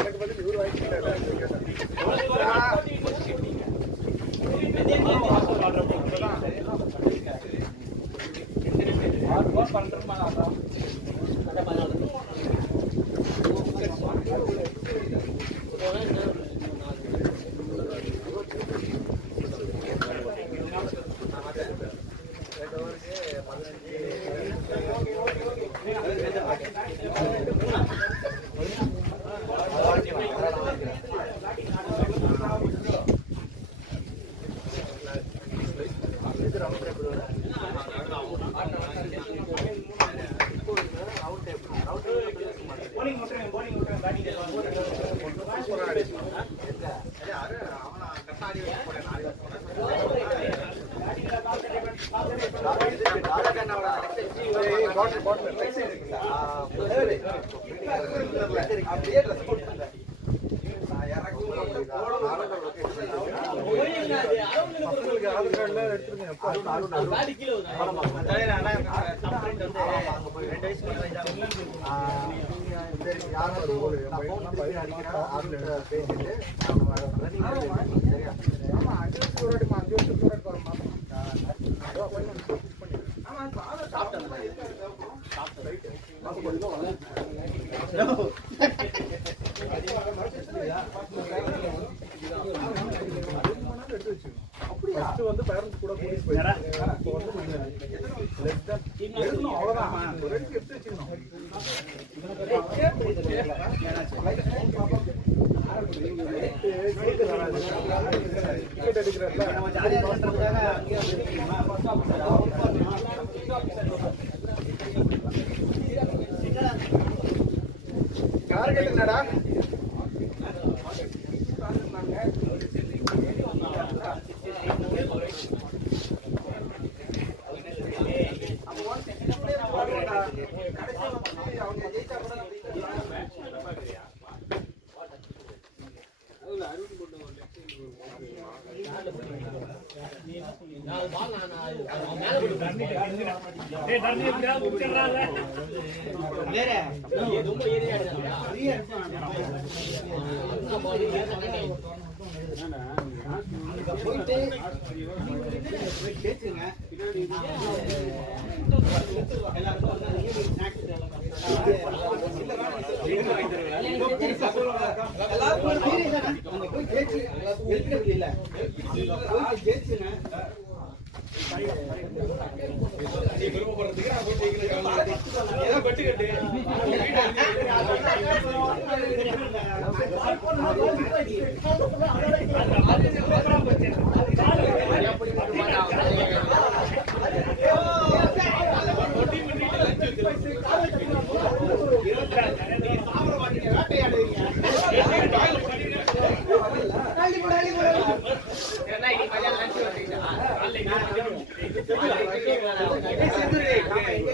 எனக்கு பதில் இவரு வாங்கிட்டு வந்து பேரண்ட்ஸ் கூட போலீஸ் அவ்வளவுதான் எடுத்து வச்சிருந்தோம் டிக்கெட் எடுக்கிறல்ல டார்கெட் என்னடா?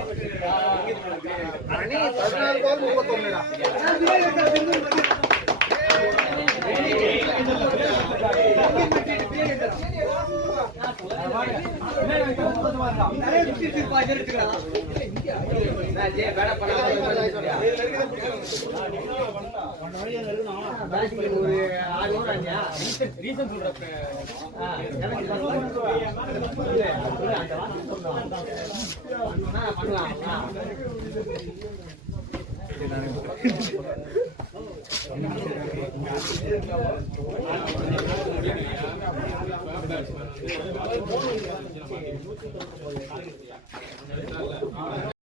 மணி 14